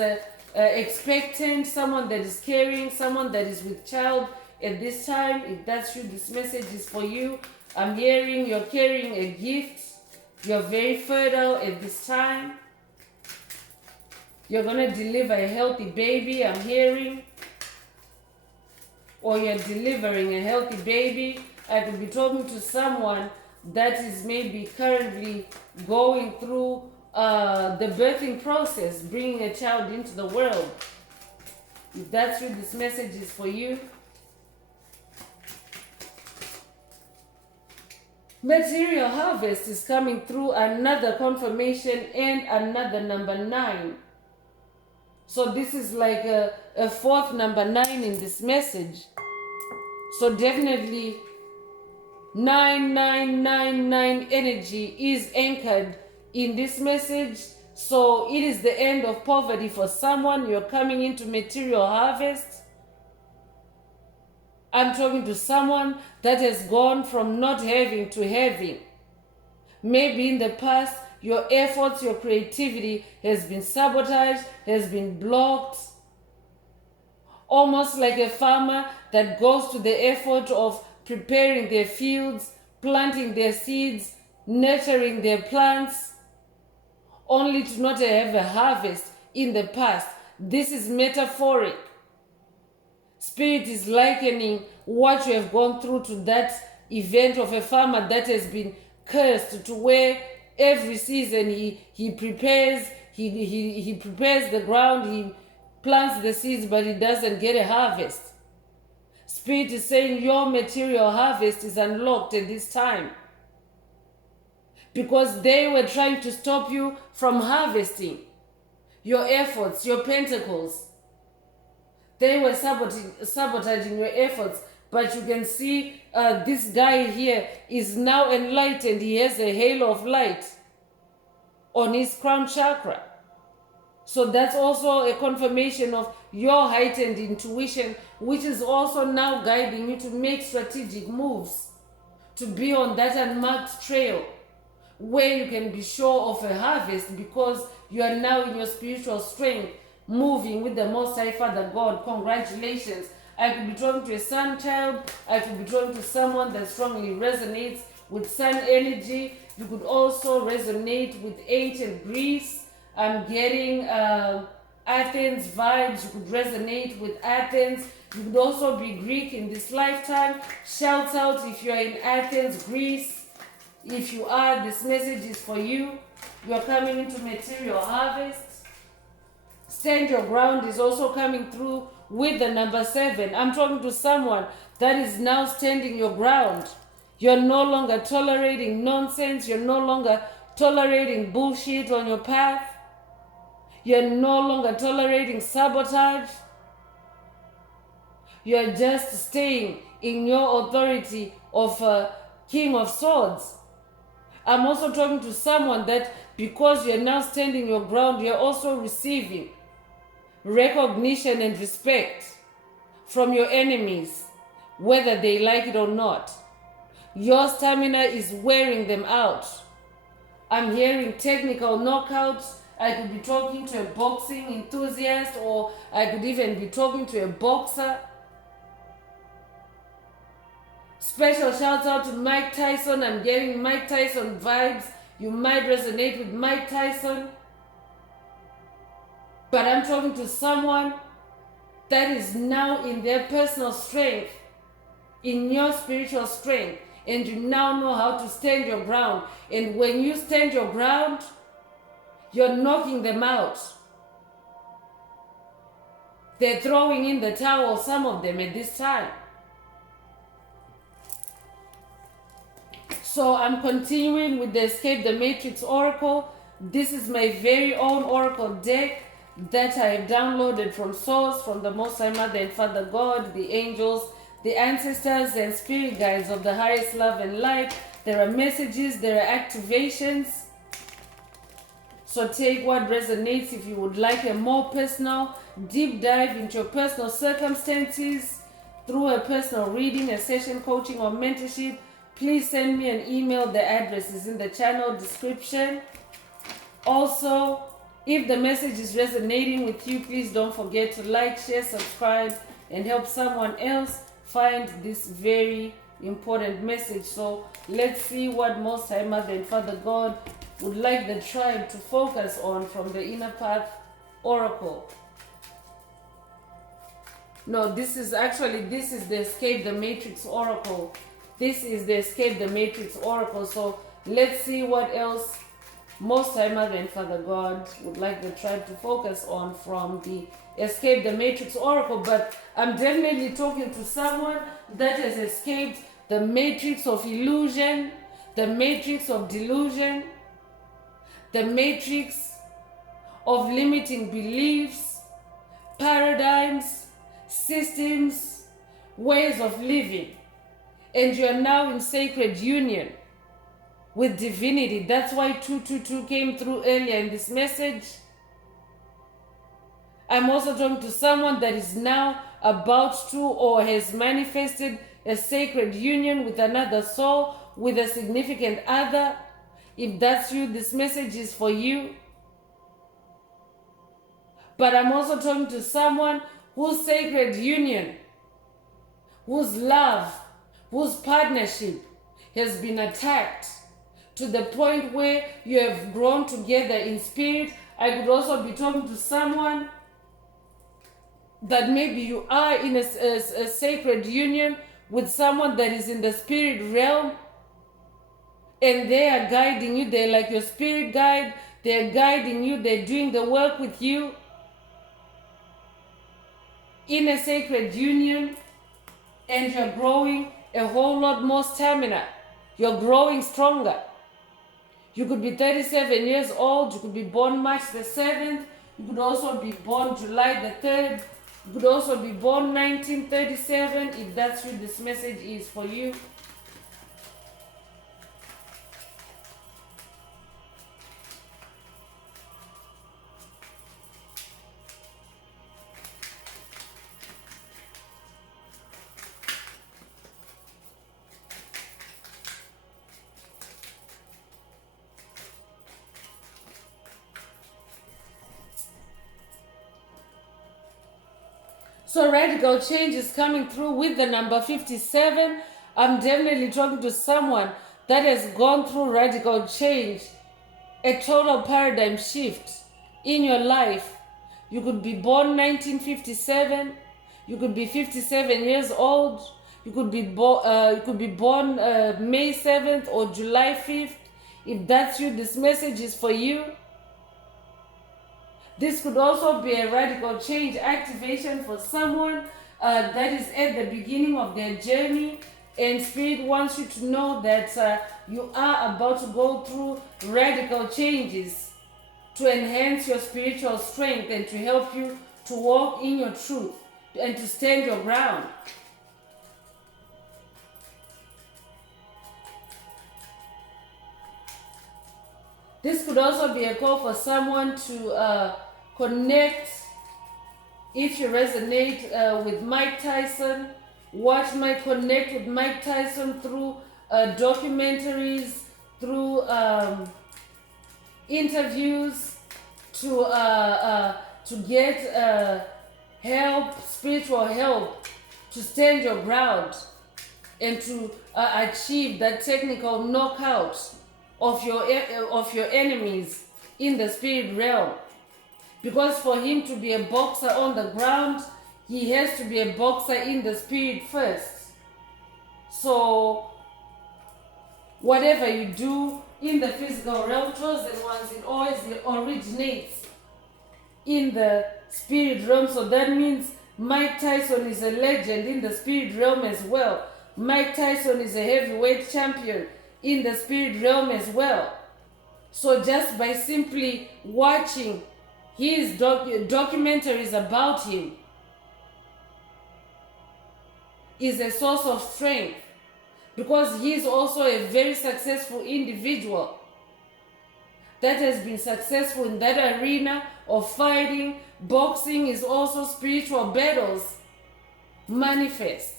expectant, someone that is caring, someone that is with child at this time. If that's you, this message is for you. I'm hearing you're carrying a gift. You're very fertile at this time. You're going to deliver a healthy baby, I'm hearing. Or you're delivering a healthy baby. I could be talking to someone that is maybe currently going through the birthing process, bringing a child into the world. If that's what this message is for you. Material harvest is coming through, another confirmation and another number 9. So this is like a fourth number 9 in this message. So definitely 9999 energy is anchored in this message. So it is the end of poverty for someone. You're coming into material harvest. I'm talking to someone that has gone from not having to having. Maybe in the past, your efforts, your creativity has been sabotaged, has been blocked. Almost like a farmer that goes to the effort of preparing their fields, planting their seeds, nurturing their plants, only to not have a harvest in the past. This is metaphoric. Spirit is likening what you have gone through to that event of a farmer that has been cursed, to where every season he prepares the ground, he plants the seeds, but he doesn't get a harvest. Spirit is saying your material harvest is unlocked at this time, because they were trying to stop you from harvesting your efforts, your pentacles. They were sabotaging your efforts. But you can see this guy here is now enlightened. He has a halo of light on his crown chakra. So that's also a confirmation of your heightened intuition, which is also now guiding you to make strategic moves, to be on that unmarked trail where you can be sure of a harvest, because you are now in your spiritual strength, moving with the Most High Father God. Congratulations. I could be talking to a sun child. I could be talking to someone that strongly resonates with sun energy. You could also resonate with ancient Greece. I'm getting Athens vibes. You could resonate with Athens. You could also be Greek in this lifetime. Shout out if you are in Athens, Greece. If you are, this message is for you. You are coming into material harvest. Stand your ground is also coming through with the number 7. I'm talking to someone that is now standing your ground. You're no longer tolerating nonsense. You're no longer tolerating bullshit on your path. You're no longer tolerating sabotage. You're just staying in your authority of King of Swords. I'm also talking to someone that because you're now standing your ground, you're also receiving recognition and respect from your enemies, whether they like it or not. Your stamina is wearing them out. I'm hearing technical knockouts. I could be talking to a boxing enthusiast, or I could even be talking to a boxer. Special shout out to Mike Tyson. I'm getting Mike Tyson vibes. You might resonate with Mike Tyson. But I'm talking to someone that is now in their personal strength, in your spiritual strength, and you now know how to stand your ground. And when you stand your ground, you're knocking them out. They're throwing in the towel, some of them at this time. So I'm continuing with the Escape the Matrix Oracle. This is my very own Oracle deck that I have downloaded from Source, from the Most High Mother and Father God, the angels, the ancestors and spirit guides of the highest love and light. There are messages, there are activations. So take what resonates. If you would like a more personal deep dive into your personal circumstances through a personal reading, a session coaching or mentorship, please send me an email. The address is in the channel description. Also, if the message is resonating with you, please don't forget to like, share, subscribe, and help someone else find this very important message. So let's see what Most High Mother and Father God would like the tribe to focus on from the Inner Path Oracle. No, this is the Escape the Matrix Oracle. This is the Escape the Matrix Oracle. So let's see what else Most High Mother and Father God would like the tribe to focus on from the Escape the Matrix Oracle. But I'm definitely talking to someone that has escaped the matrix of illusion, the matrix of delusion, the matrix of limiting beliefs, paradigms, systems, ways of living. And you are now in sacred union with divinity. That's why 222 came through earlier in this message. I'm also talking to someone that is now about to or has manifested a sacred union with another soul, with a significant other. If that's you, this message is for you. But I'm also talking to someone whose sacred union, whose love, whose partnership has been attacked to the point where you have grown together in spirit. I could also be talking to someone that maybe you are in a sacred union with someone that is in the spirit realm, and they are guiding you. They're like your spirit guide. They're guiding you. They're doing the work with you in a sacred union, and you're growing a whole lot more stamina. You're growing stronger. You could be 37 years old. You could be born March the 7th. You could also be born July the 3rd. You could also be born 1937. If that's you, this message is for you. So radical change is coming through with the number 57. I'm definitely talking to someone that has gone through radical change, a total paradigm shift in your life. You could be born 1957. You could be 57 years old. You could be born May 7th or July 5th. If that's you, this message is for you. This could also be a radical change activation for someone that is at the beginning of their journey, and Spirit wants you to know that you are about to go through radical changes to enhance your spiritual strength and to help you to walk in your truth and to stand your ground. This could also be a call for someone to connect. If you resonate with Mike Tyson, watch Mike, connect with Mike Tyson through documentaries, through interviews, to get help, spiritual help, to stand your ground and to achieve that technical knockout of your enemies in the spirit realm. Because for him to be a boxer on the ground, he has to be a boxer in the spirit first. So whatever you do in the physical realm, chosen ones, it always originates in the spirit realm. So that means Mike Tyson is a legend in the spirit realm as well. Mike Tyson is a heavyweight champion in the spirit realm as well. So just by simply watching his documentaries about him is a source of strength, because he's also a very successful individual that has been successful in that arena of fighting. Boxing is also spiritual battles manifest.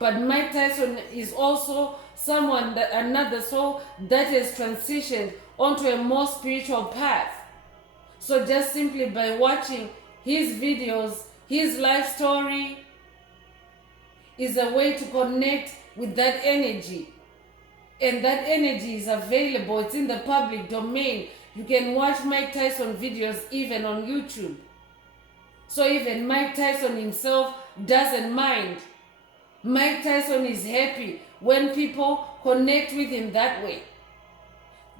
But Mike Tyson is also someone, that another soul that has transitioned onto a more spiritual path. So just simply by watching his videos, his life story is a way to connect with that energy. And that energy is available. It's in the public domain. You can watch Mike Tyson videos even on YouTube. So even Mike Tyson himself doesn't mind. Mike Tyson is happy when people connect with him that way.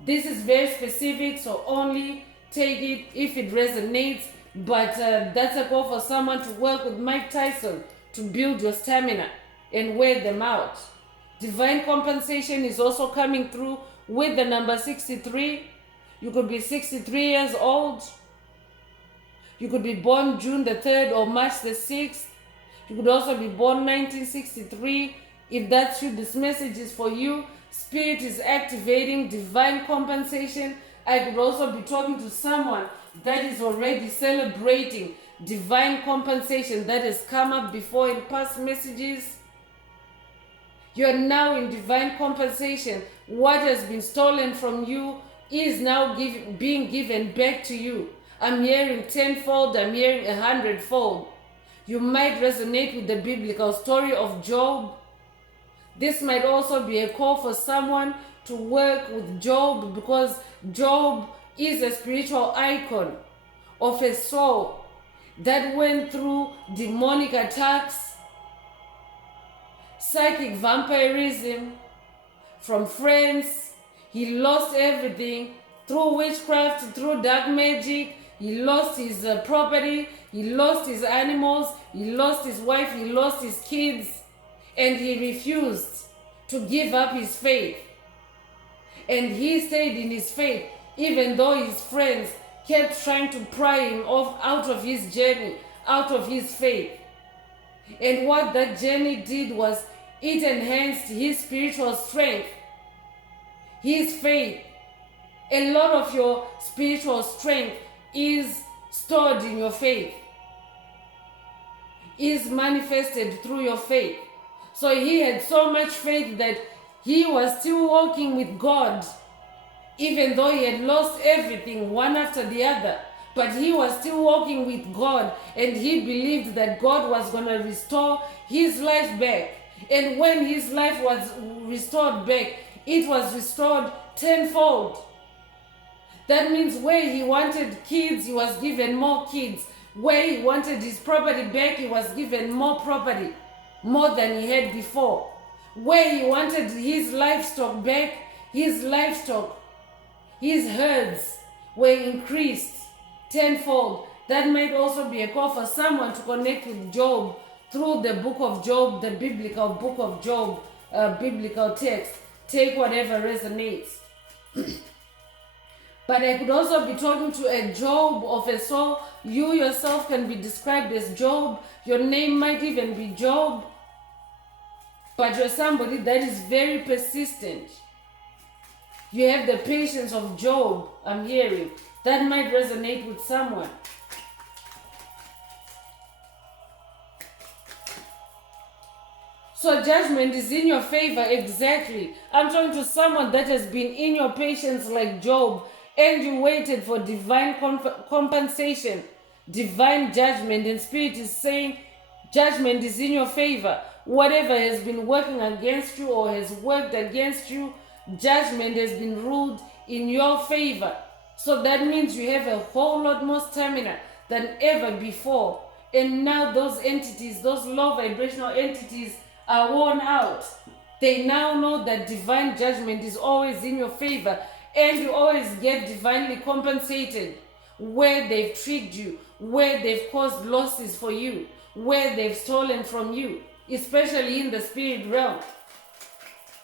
This is very specific, so only take it if it resonates. But that's a call for someone to work with Mike Tyson to build your stamina and wear them out. Divine compensation is also coming through with the number 63. You could be 63 years old. You could be born June the 3rd or March the 6th. You could also be born 1963. If that's you, this message is for you. Spirit is activating divine compensation. I could also be talking to someone that is already celebrating divine compensation that has come up before in past messages. You are now in divine compensation. What has been stolen from you is now being given back to you. I'm hearing tenfold, I'm hearing 100-fold. You might resonate with the biblical story of Job. This might also be a call for someone to work with Job, because Job is a spiritual icon of a soul that went through demonic attacks, psychic vampirism from friends. He lost everything through witchcraft, through dark magic. He lost his property, he lost his animals, he lost his wife, he lost his kids, and he refused to give up his faith. And he stayed in his faith, even though his friends kept trying to pry him off out of his journey, out of his faith. And what that journey did was it enhanced his spiritual strength, his faith. A lot of your spiritual strength is stored in your faith, is manifested through your faith. So he had so much faith that he was still walking with God, even though he had lost everything one after the other. But he was still walking with God, and he believed that God was going to restore his life back. And when his life was restored back, it was restored tenfold. That means where he wanted kids, he was given more kids. Where he wanted his property back, he was given more property, more than he had before. Where he wanted his livestock back, his livestock, his herds were increased tenfold. That might also be a call for someone to connect with Job through the book of Job, the biblical book of Job, biblical text. Take whatever resonates. But I could also be talking to a Job of a soul. You yourself can be described as Job. Your name might even be Job. But you're somebody that is very persistent. You have the patience of Job, I'm hearing. That might resonate with someone. So judgment is in your favor, exactly. I'm talking to someone that has been in your patience like Job, and you waited for divine compensation, divine judgment, and Spirit is saying judgment is in your favor. Whatever has been working against you or has worked against you, judgment has been ruled in your favor. So that means you have a whole lot more stamina than ever before. And now those entities, those low vibrational entities, are worn out. They now know that divine judgment is always in your favor, and you always get divinely compensated where they've tricked you, where they've caused losses for you, where they've stolen from you, especially in the spirit realm.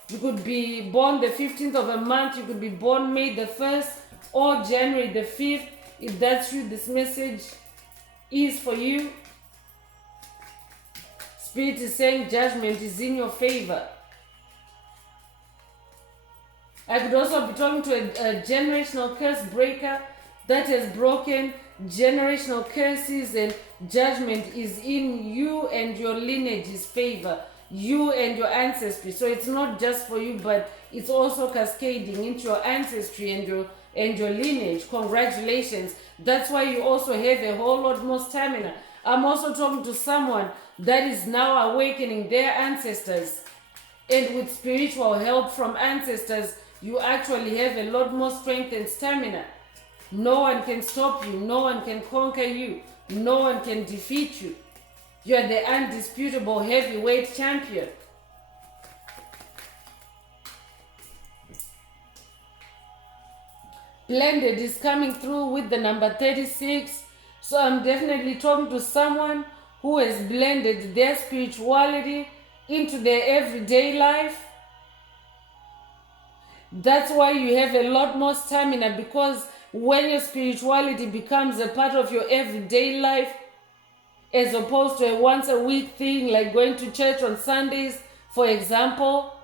You could be born the 15th of a month, you could be born May the 1st or January the 5th. If that's you, this message is for you. Spirit is saying judgment is in your favor. I could also be talking to a generational curse breaker that has broken generational curses, and judgment is in you and your lineage's favor, you and your ancestry. So it's not just for you, but it's also cascading into your ancestry and your lineage. Congratulations. That's why you also have a whole lot more stamina. I'm also talking to someone that is now awakening their ancestors, and with spiritual help from ancestors, you actually have a lot more strength and stamina. No one can stop you. No one can conquer you. No one can defeat you. You are the undisputable heavyweight champion. Blended is coming through with the number 36. So I'm definitely talking to someone who has blended their spirituality into their everyday life. That's why you have a lot more stamina, because when your spirituality becomes a part of your everyday life, as opposed to a once a week thing like going to church on Sundays, for example,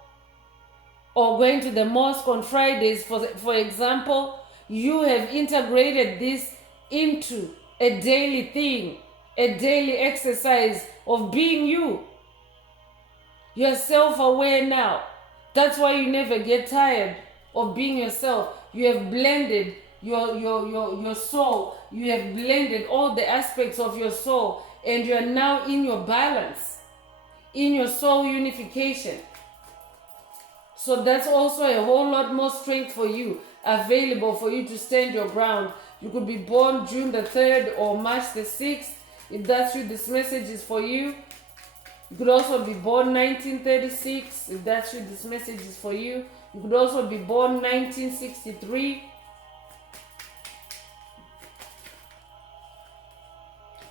or going to the mosque on Fridays, for example, you have integrated this into a daily thing, a daily exercise of being you. You're self-aware now. That's why you never get tired of being yourself. You have blended your soul. You have blended all the aspects of your soul, and you're now in your balance, in your soul unification. So that's also a whole lot more strength for you, available for you to stand your ground. You could be born June the 3rd or March the 6th. If that's you, this message is for you. You could also be born 1936. If that's you, this message is for you. You could also be born 1963.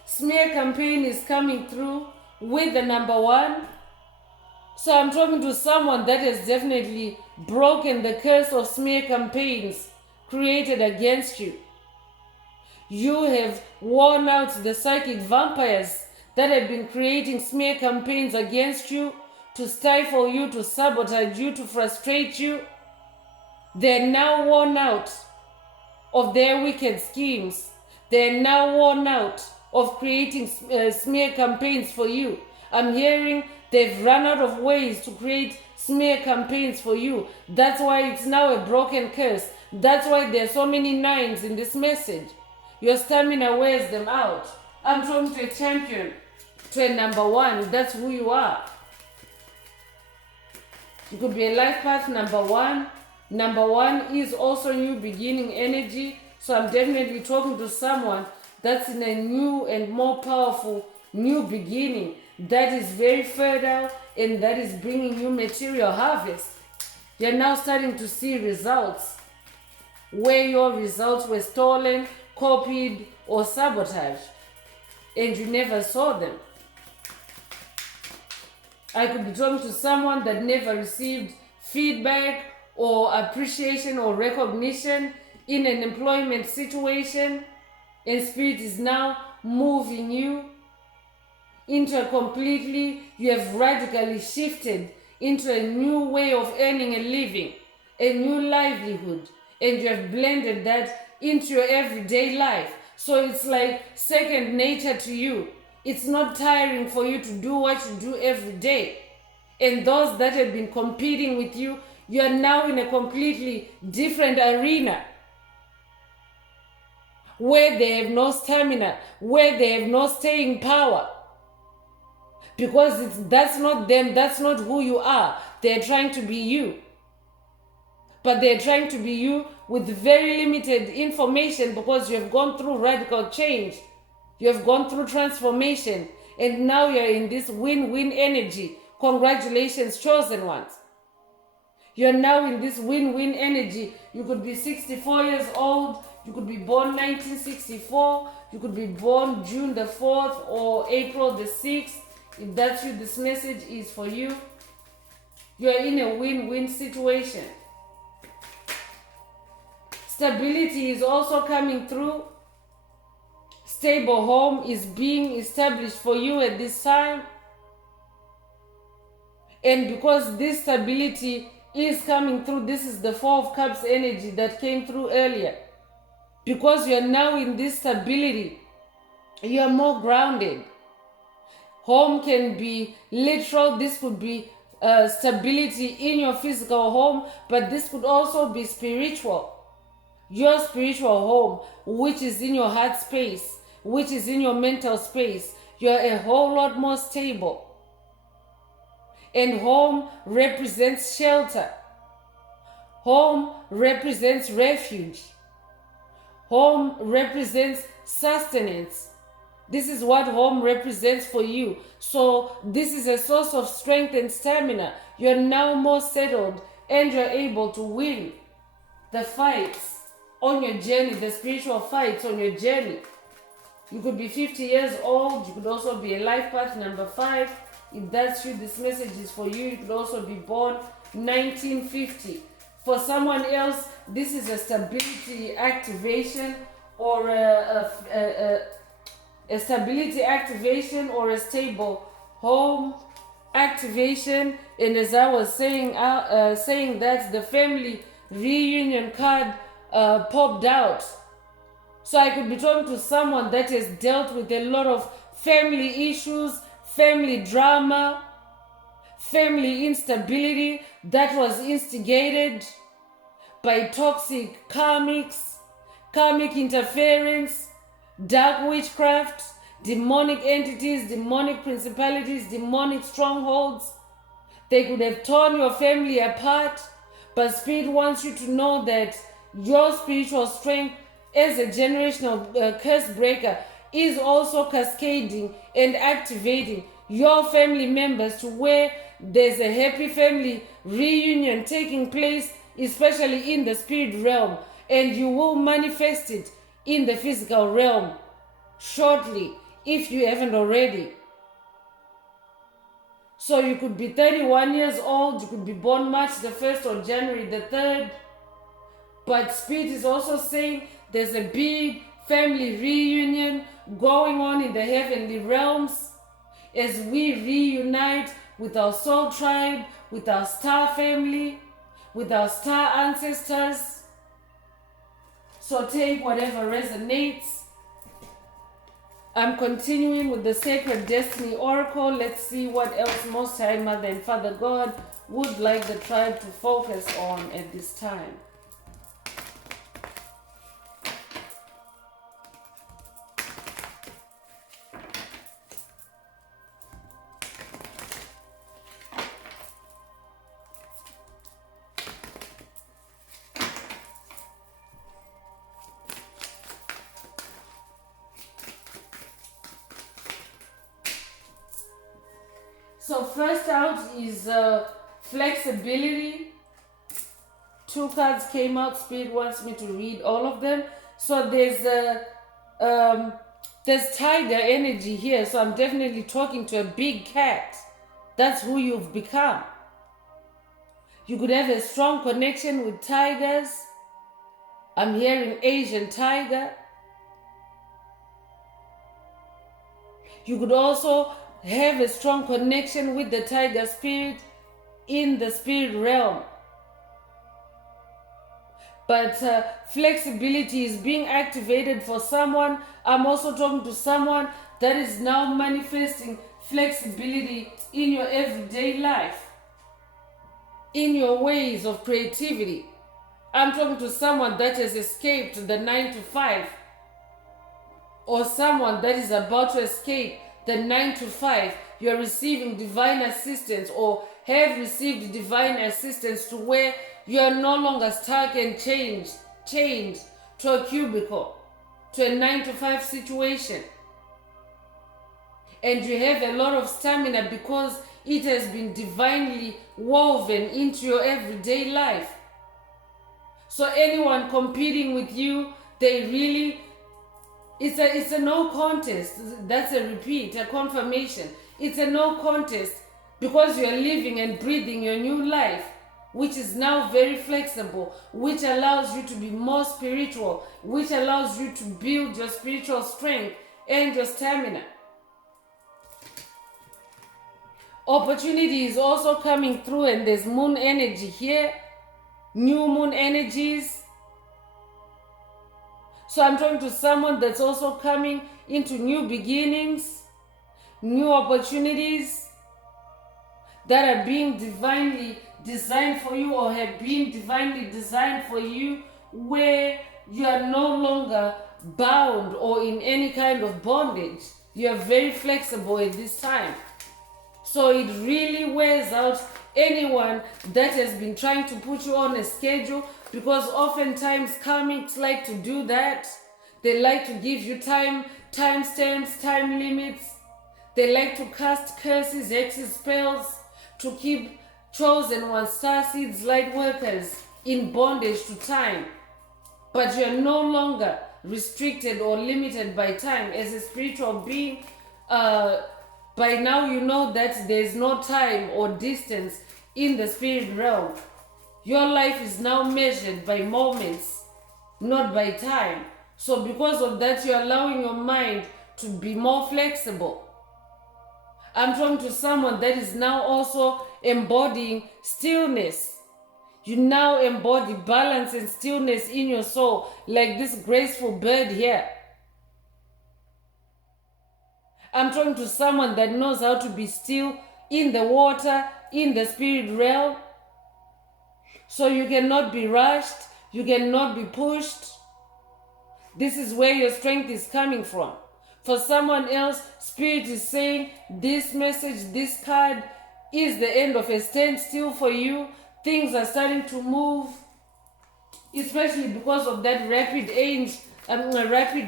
Smear campaign is coming through with the number 1. So I'm talking to someone that has definitely broken the curse of smear campaigns created against you. You have worn out the psychic vampires that have been creating smear campaigns against you to stifle you, to sabotage you, to frustrate you. They're now worn out of their wicked schemes. They're now worn out of creating smear campaigns for you. I'm hearing they've run out of ways to create smear campaigns for you. That's why it's now a broken curse. That's why there are so many 9s in this message. Your stamina wears them out. I'm talking to a champion, to a number 1. That's who you are. You could be a life path number 1. Number 1 is also new beginning energy. So I'm definitely talking to someone that's in a new and more powerful new beginning that is very fertile and that is bringing you material harvest. You're now starting to see results where your results were stolen, copied, or sabotaged, and you never saw them. I could be talking to someone that never received feedback or appreciation or recognition in an employment situation, and Spirit is now moving you into a completely, you have radically shifted into a new way of earning a living, a new livelihood, and you have blended that into your everyday life. So it's like second nature to you. It's not tiring for you to do what you do every day. And those that have been competing with you, you are now in a completely different arena where they have no stamina, where they have no staying power. Because that's not them, that's not who you are. They're trying to be you. But they're trying to be you with very limited information because you have gone through radical change. You have gone through transformation. And now you're in this win-win energy. Congratulations, chosen ones. You're now in this win-win energy. You could be 64 years old. You could be born 1964. You could be born June the 4th or April the 6th. If that's you, this message is for you. You're in a win-win situation. Stability is also coming through. Stable home is being established for you at this time. And because this stability is coming through, this is the Four of Cups energy that came through earlier. Because you are now in this stability, you are more grounded. Home can be literal. This could be stability in your physical home, but this could also be spiritual. Your spiritual home, which is in your heart space, which is in your mental space, you're a whole lot more stable. And home represents shelter. Home represents refuge. Home represents sustenance. This is what home represents for you. So this is a source of strength and stamina. You're now more settled and you're able to win the fights on your journey, the spiritual fights on your journey. You could be 50 years old. You could also be a life path number 5. If that's you, this message is for you. You could also be born 1950. For someone else, this is a stability activation or a stability activation or a stable home activation, and as I was saying that, the family reunion card popped out. So I could be talking to someone that has dealt with a lot of family issues, family drama, family instability that was instigated by toxic karmics, karmic interference, dark witchcraft, demonic entities, demonic principalities, demonic strongholds. They could have torn your family apart, but Spirit wants you to know that your spiritual strength as a generational curse breaker is also cascading and activating your family members to where there's a happy family reunion taking place, especially in the spirit realm, and you will manifest it in the physical realm shortly if you haven't already. So you could be 31 years old, you could be born March the 1st or January the 3rd, but Spirit is also saying there's a big family reunion going on in the heavenly realms as we reunite with our soul tribe, with our star family, with our star ancestors. So take whatever resonates. I'm continuing with the Sacred Destiny Oracle. Let's see what else Most High Mother and Father God would like the tribe to focus on at this time. So first out is flexibility. 2 cards came out. Spirit wants me to read all of them. So there's tiger energy here. So I'm definitely talking to a big cat. That's who you've become. You could have a strong connection with tigers. I'm hearing Asian tiger. You could also have a strong connection with the tiger spirit in the spirit realm. But flexibility is being activated for someone. I'm also talking to someone that is now manifesting flexibility in your everyday life, in your ways of creativity. I'm talking to someone that has escaped the 9 to 5, or someone that is about to escape the 9 to 5. You're receiving divine assistance or have received divine assistance to where you're no longer stuck and chained to a cubicle, to a 9 to 5 situation. And you have a lot of stamina because it has been divinely woven into your everyday life. So anyone competing with you, they really, it's a no contest. That's a repeat, a confirmation. It's a no contest because you're living and breathing your new life, which is now very flexible, which allows you to be more spiritual, which allows you to build your spiritual strength and your stamina. Opportunity is also coming through, and there's moon energy here, new moon energies. So I'm talking to someone that's also coming into new beginnings, new opportunities that are being divinely designed for you or have been divinely designed for you, where you are no longer bound or in any kind of bondage. You are very flexible at this time. So it really wears out anyone that has been trying to put you on a schedule, because oftentimes karmics like to do that. They like to give you timestamps, time limits. They like to cast curses, hexes, spells to keep chosen ones, star seeds, light workers in bondage to time. But you're no longer restricted or limited by time. As a spiritual being, by now you know that there's no time or distance in the spirit realm. Your life is now measured by moments, not by time. So because of that, you're allowing your mind to be more flexible. I'm talking to someone that is now also embodying stillness. You now embody balance and stillness in your soul, like this graceful bird here. I'm talking to someone that knows how to be still in the water, in the spirit realm. So you cannot be rushed, you cannot be pushed. This is where your strength is coming from. For someone else, Spirit is saying this message, this card is the end of a standstill for you. Things are starting to move, especially because of that rapid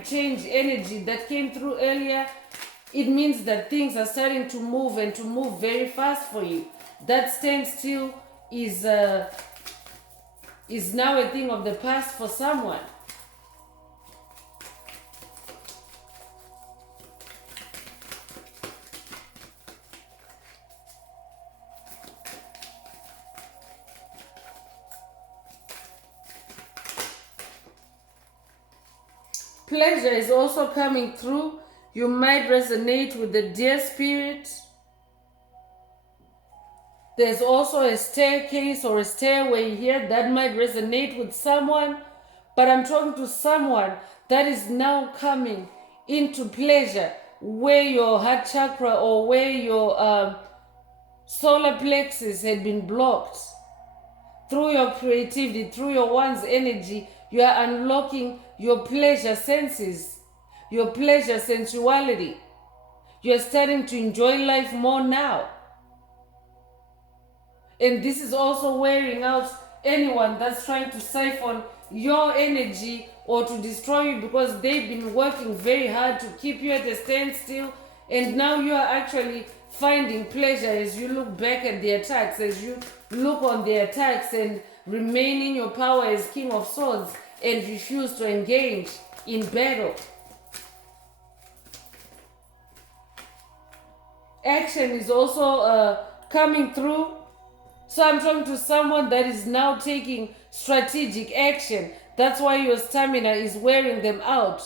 change energy that came through earlier. It means that things are starting to move and to move very fast for you. That standstill is now a thing of the past for someone. Pleasure is also coming through. You might resonate with the deer spirit. There's also a staircase or a stairway here that might resonate with someone. But I'm talking to someone that is now coming into pleasure, where your heart chakra or where your solar plexus had been blocked. Through your creativity, through your one's energy, you are unlocking your pleasure senses, your pleasure sensuality. You're starting to enjoy life more now. And this is also wearing out anyone that's trying to siphon your energy or to destroy you, because they've been working very hard to keep you at a standstill. And now you are actually finding pleasure as you look back at the attacks, as you look on the attacks and remain in your power as King of Swords and refuse to engage in battle. Action is also coming through. So I'm talking to someone that is now taking strategic action. That's why your stamina is wearing them out.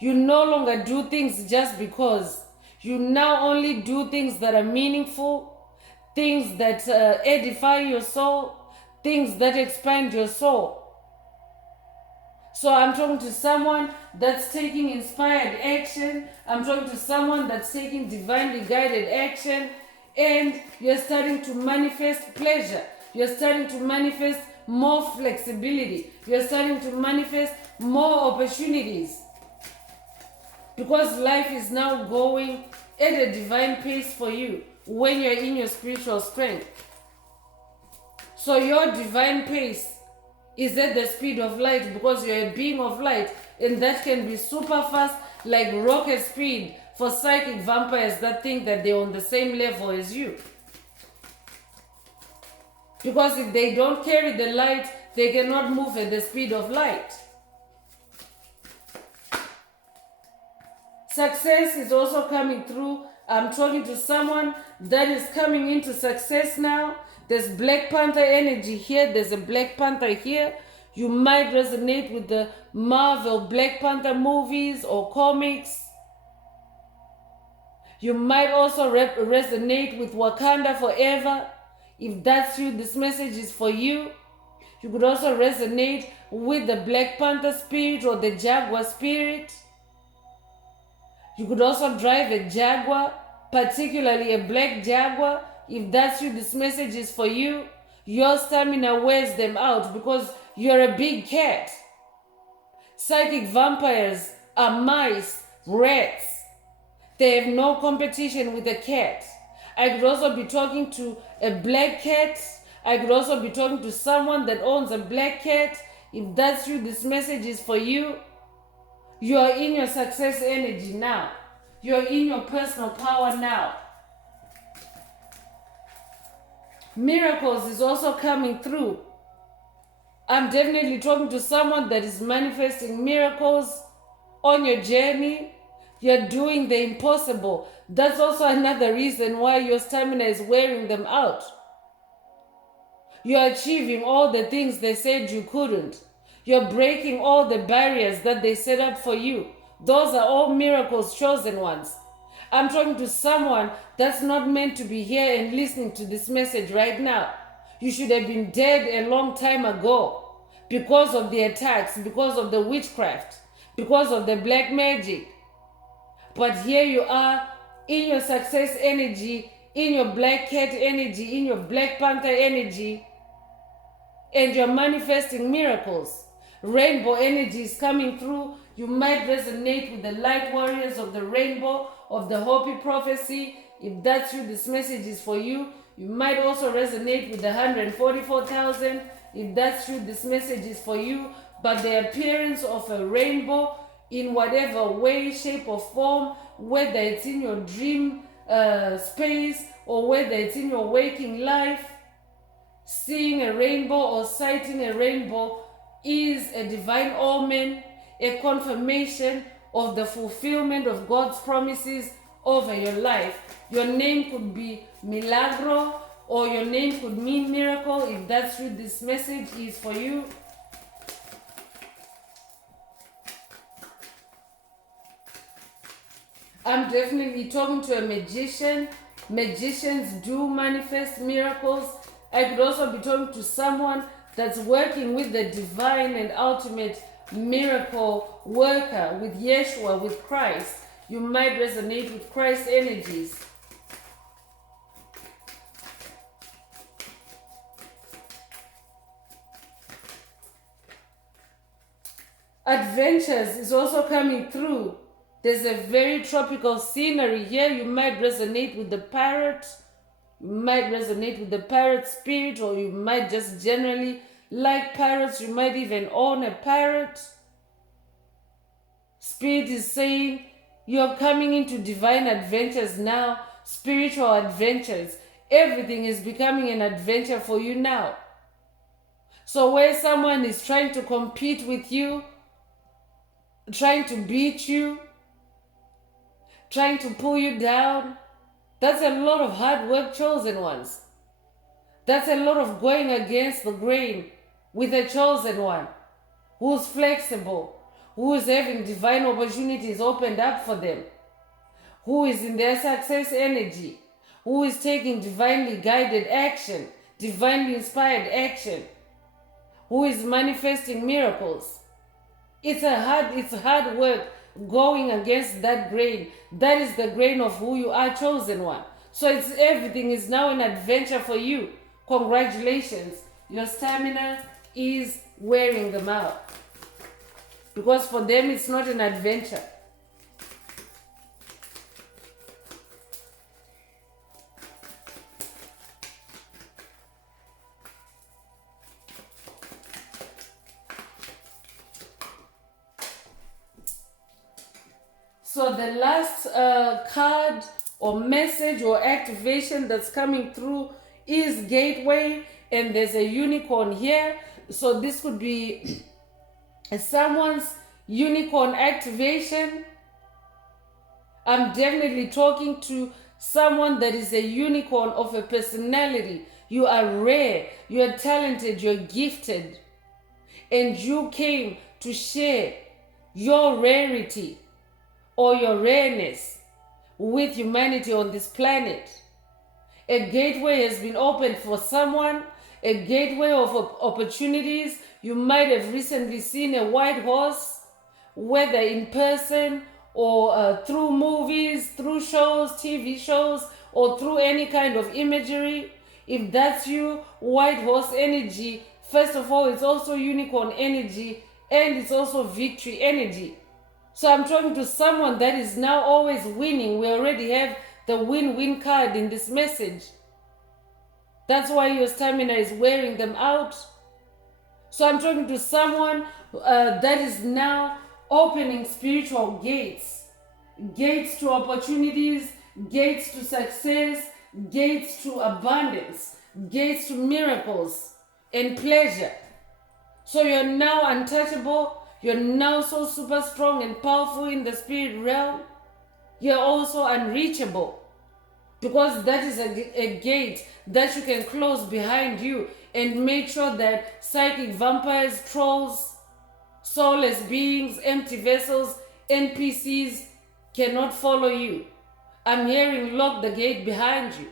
You no longer do things just because. You now only do things that are meaningful, things that edify your soul, things that expand your soul. So I'm talking to someone that's taking inspired action. I'm talking to someone that's taking divinely guided action. And you're starting to manifest pleasure. You're starting to manifest more flexibility. You're starting to manifest more opportunities. Because life is now going at a divine pace for you when you're in your spiritual strength. So your divine pace is at the speed of light, because you're a being of light, and that can be super fast, like rocket speed for psychic vampires that think that they're on the same level as you. Because if they don't carry the light, they cannot move at the speed of light. Success is also coming through. I'm talking to someone that is coming into success now. There's Black Panther energy here. There's a Black Panther here. You might resonate with the Marvel Black Panther movies or comics. You might also resonate with Wakanda Forever. If that's you, this message is for you. You could also resonate with the Black Panther spirit or the Jaguar spirit. You could also drive a Jaguar, particularly a black Jaguar. If that's you, this message is for you. Your stamina wears them out because you're a big cat. Psychic vampires are mice, rats. They have no competition with a cat. I could also be talking to a black cat. I could also be talking to someone that owns a black cat. If that's you, this message is for you. You are in your success energy now. You're in your personal power now. Miracles is also coming through. I'm definitely talking to someone that is manifesting miracles on your journey. You're doing the impossible. That's also another reason why your stamina is wearing them out. You're achieving all the things they said you couldn't. You're breaking all the barriers that they set up for you. Those are all miracles, chosen ones. I'm talking to someone that's not meant to be here and listening to this message right now. You should have been dead a long time ago because of the attacks, because of the witchcraft, because of the black magic. But here you are in your success energy, in your black cat energy, in your black panther energy, and you're manifesting miracles. Rainbow energy is coming through. You might resonate with the light warriors of the rainbow, of the Hopi prophecy. If that's you, this message is for you. You might also resonate with the 144,000. If that's you, this message is for you. But the appearance of a rainbow in whatever way, shape, or form, whether it's in your dream space or whether it's in your waking life, seeing a rainbow or sighting a rainbow is a divine omen, a confirmation of the fulfillment of God's promises over your life. Your name could be Milagro, or your name could mean miracle. If that's true, this message is for you. I'm definitely talking to a magician. Magicians do manifest miracles. I could also be talking to someone that's working with the divine and ultimate miracle worker, with Yeshua, with Christ. You might resonate with Christ energies. Adventures is also coming through. There's a very tropical scenery here. You might resonate with the parrot. You might resonate with the parrot spirit, or you might just generally like parrots. You might even own a parrot. Spirit is saying you're coming into divine adventures now, spiritual adventures. Everything is becoming an adventure for you now. So where someone is trying to compete with you, trying to beat you, trying to pull you down, that's a lot of hard work, chosen ones. That's a lot of going against the grain with a chosen one who's flexible, who is having divine opportunities opened up for them, who is in their success energy, who is taking divinely guided action, divinely inspired action, who is manifesting miracles. It's hard work going against that grain. That is the grain of who you are, chosen one. So everything is now an adventure for you. Congratulations. Your stamina is wearing them out. Because for them it's not an adventure. So the last card or message or activation that's coming through is Gateway, and there's a unicorn here. So this could be someone's unicorn activation. I'm definitely talking to someone that is a unicorn of a personality. You are rare, you are talented, you're gifted, and you came to share your rarity or your rareness with humanity on this planet. A gateway has been opened for someone, a gateway of opportunities. You might have recently seen a white horse, whether in person or through movies, through shows, TV shows, or through any kind of imagery. If that's you, white horse energy, first of all, it's also unicorn energy, and it's also victory energy. So I'm talking to someone that is now always winning. We already have the win-win card in this message. That's why your stamina is wearing them out. So I'm talking to someone that is now opening spiritual gates. Gates to opportunities, gates to success, gates to abundance, gates to miracles and pleasure. So you're now untouchable. You're now so super strong and powerful in the spirit realm. You're also unreachable, because that is a gate that you can close behind you and make sure that psychic vampires, trolls, soulless beings, empty vessels, NPCs cannot follow you. I'm hearing lock the gate behind you.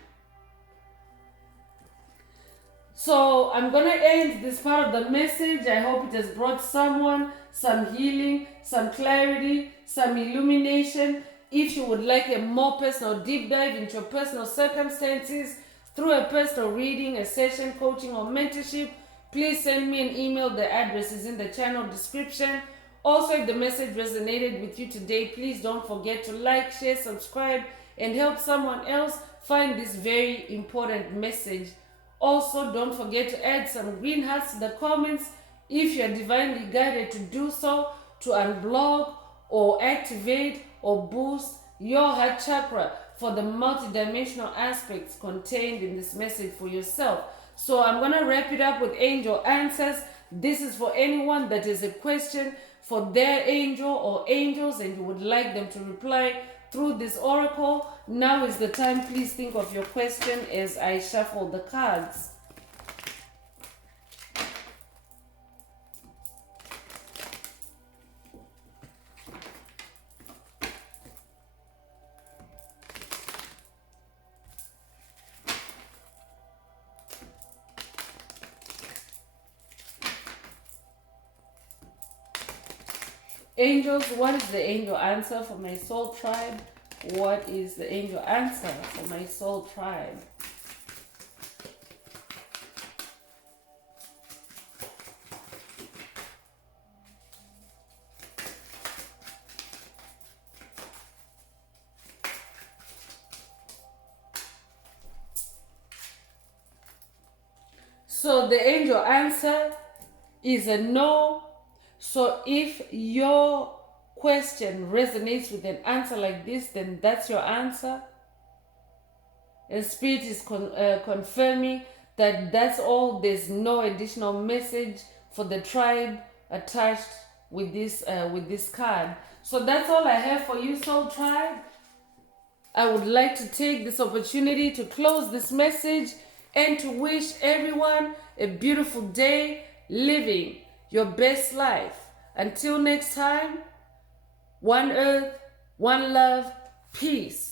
So I'm going to end this part of the message. I hope it has brought someone some healing, some clarity, some illumination. If you would like a more personal deep dive into your personal circumstances through a personal reading, a session, coaching, or mentorship, please send me an email. The address is in the channel description. Also, if the message resonated with you today, please don't forget to like, share, subscribe, and help someone else find this very important message. Also, don't forget to add some green hearts to the comments if you are divinely guided to do so, to unblock or activate or boost your heart chakra for the multidimensional aspects contained in this message for yourself. So I'm going to wrap it up with angel answers. This is for anyone that is a question for their angel or angels and you would like them to reply through this oracle. Now is the time. Please think of your question as I shuffle the cards. Angels, what is the angel answer for my soul tribe? What is the angel answer for my soul tribe? So the angel answer is a no. So if your question resonates with an answer like this, then that's your answer. And Spirit is confirming that that's all. There's no additional message for the tribe attached with this card. So that's all I have for you, Soul Tribe. I would like to take this opportunity to close this message and to wish everyone a beautiful day living your best life. Until next time, one earth, one love, peace.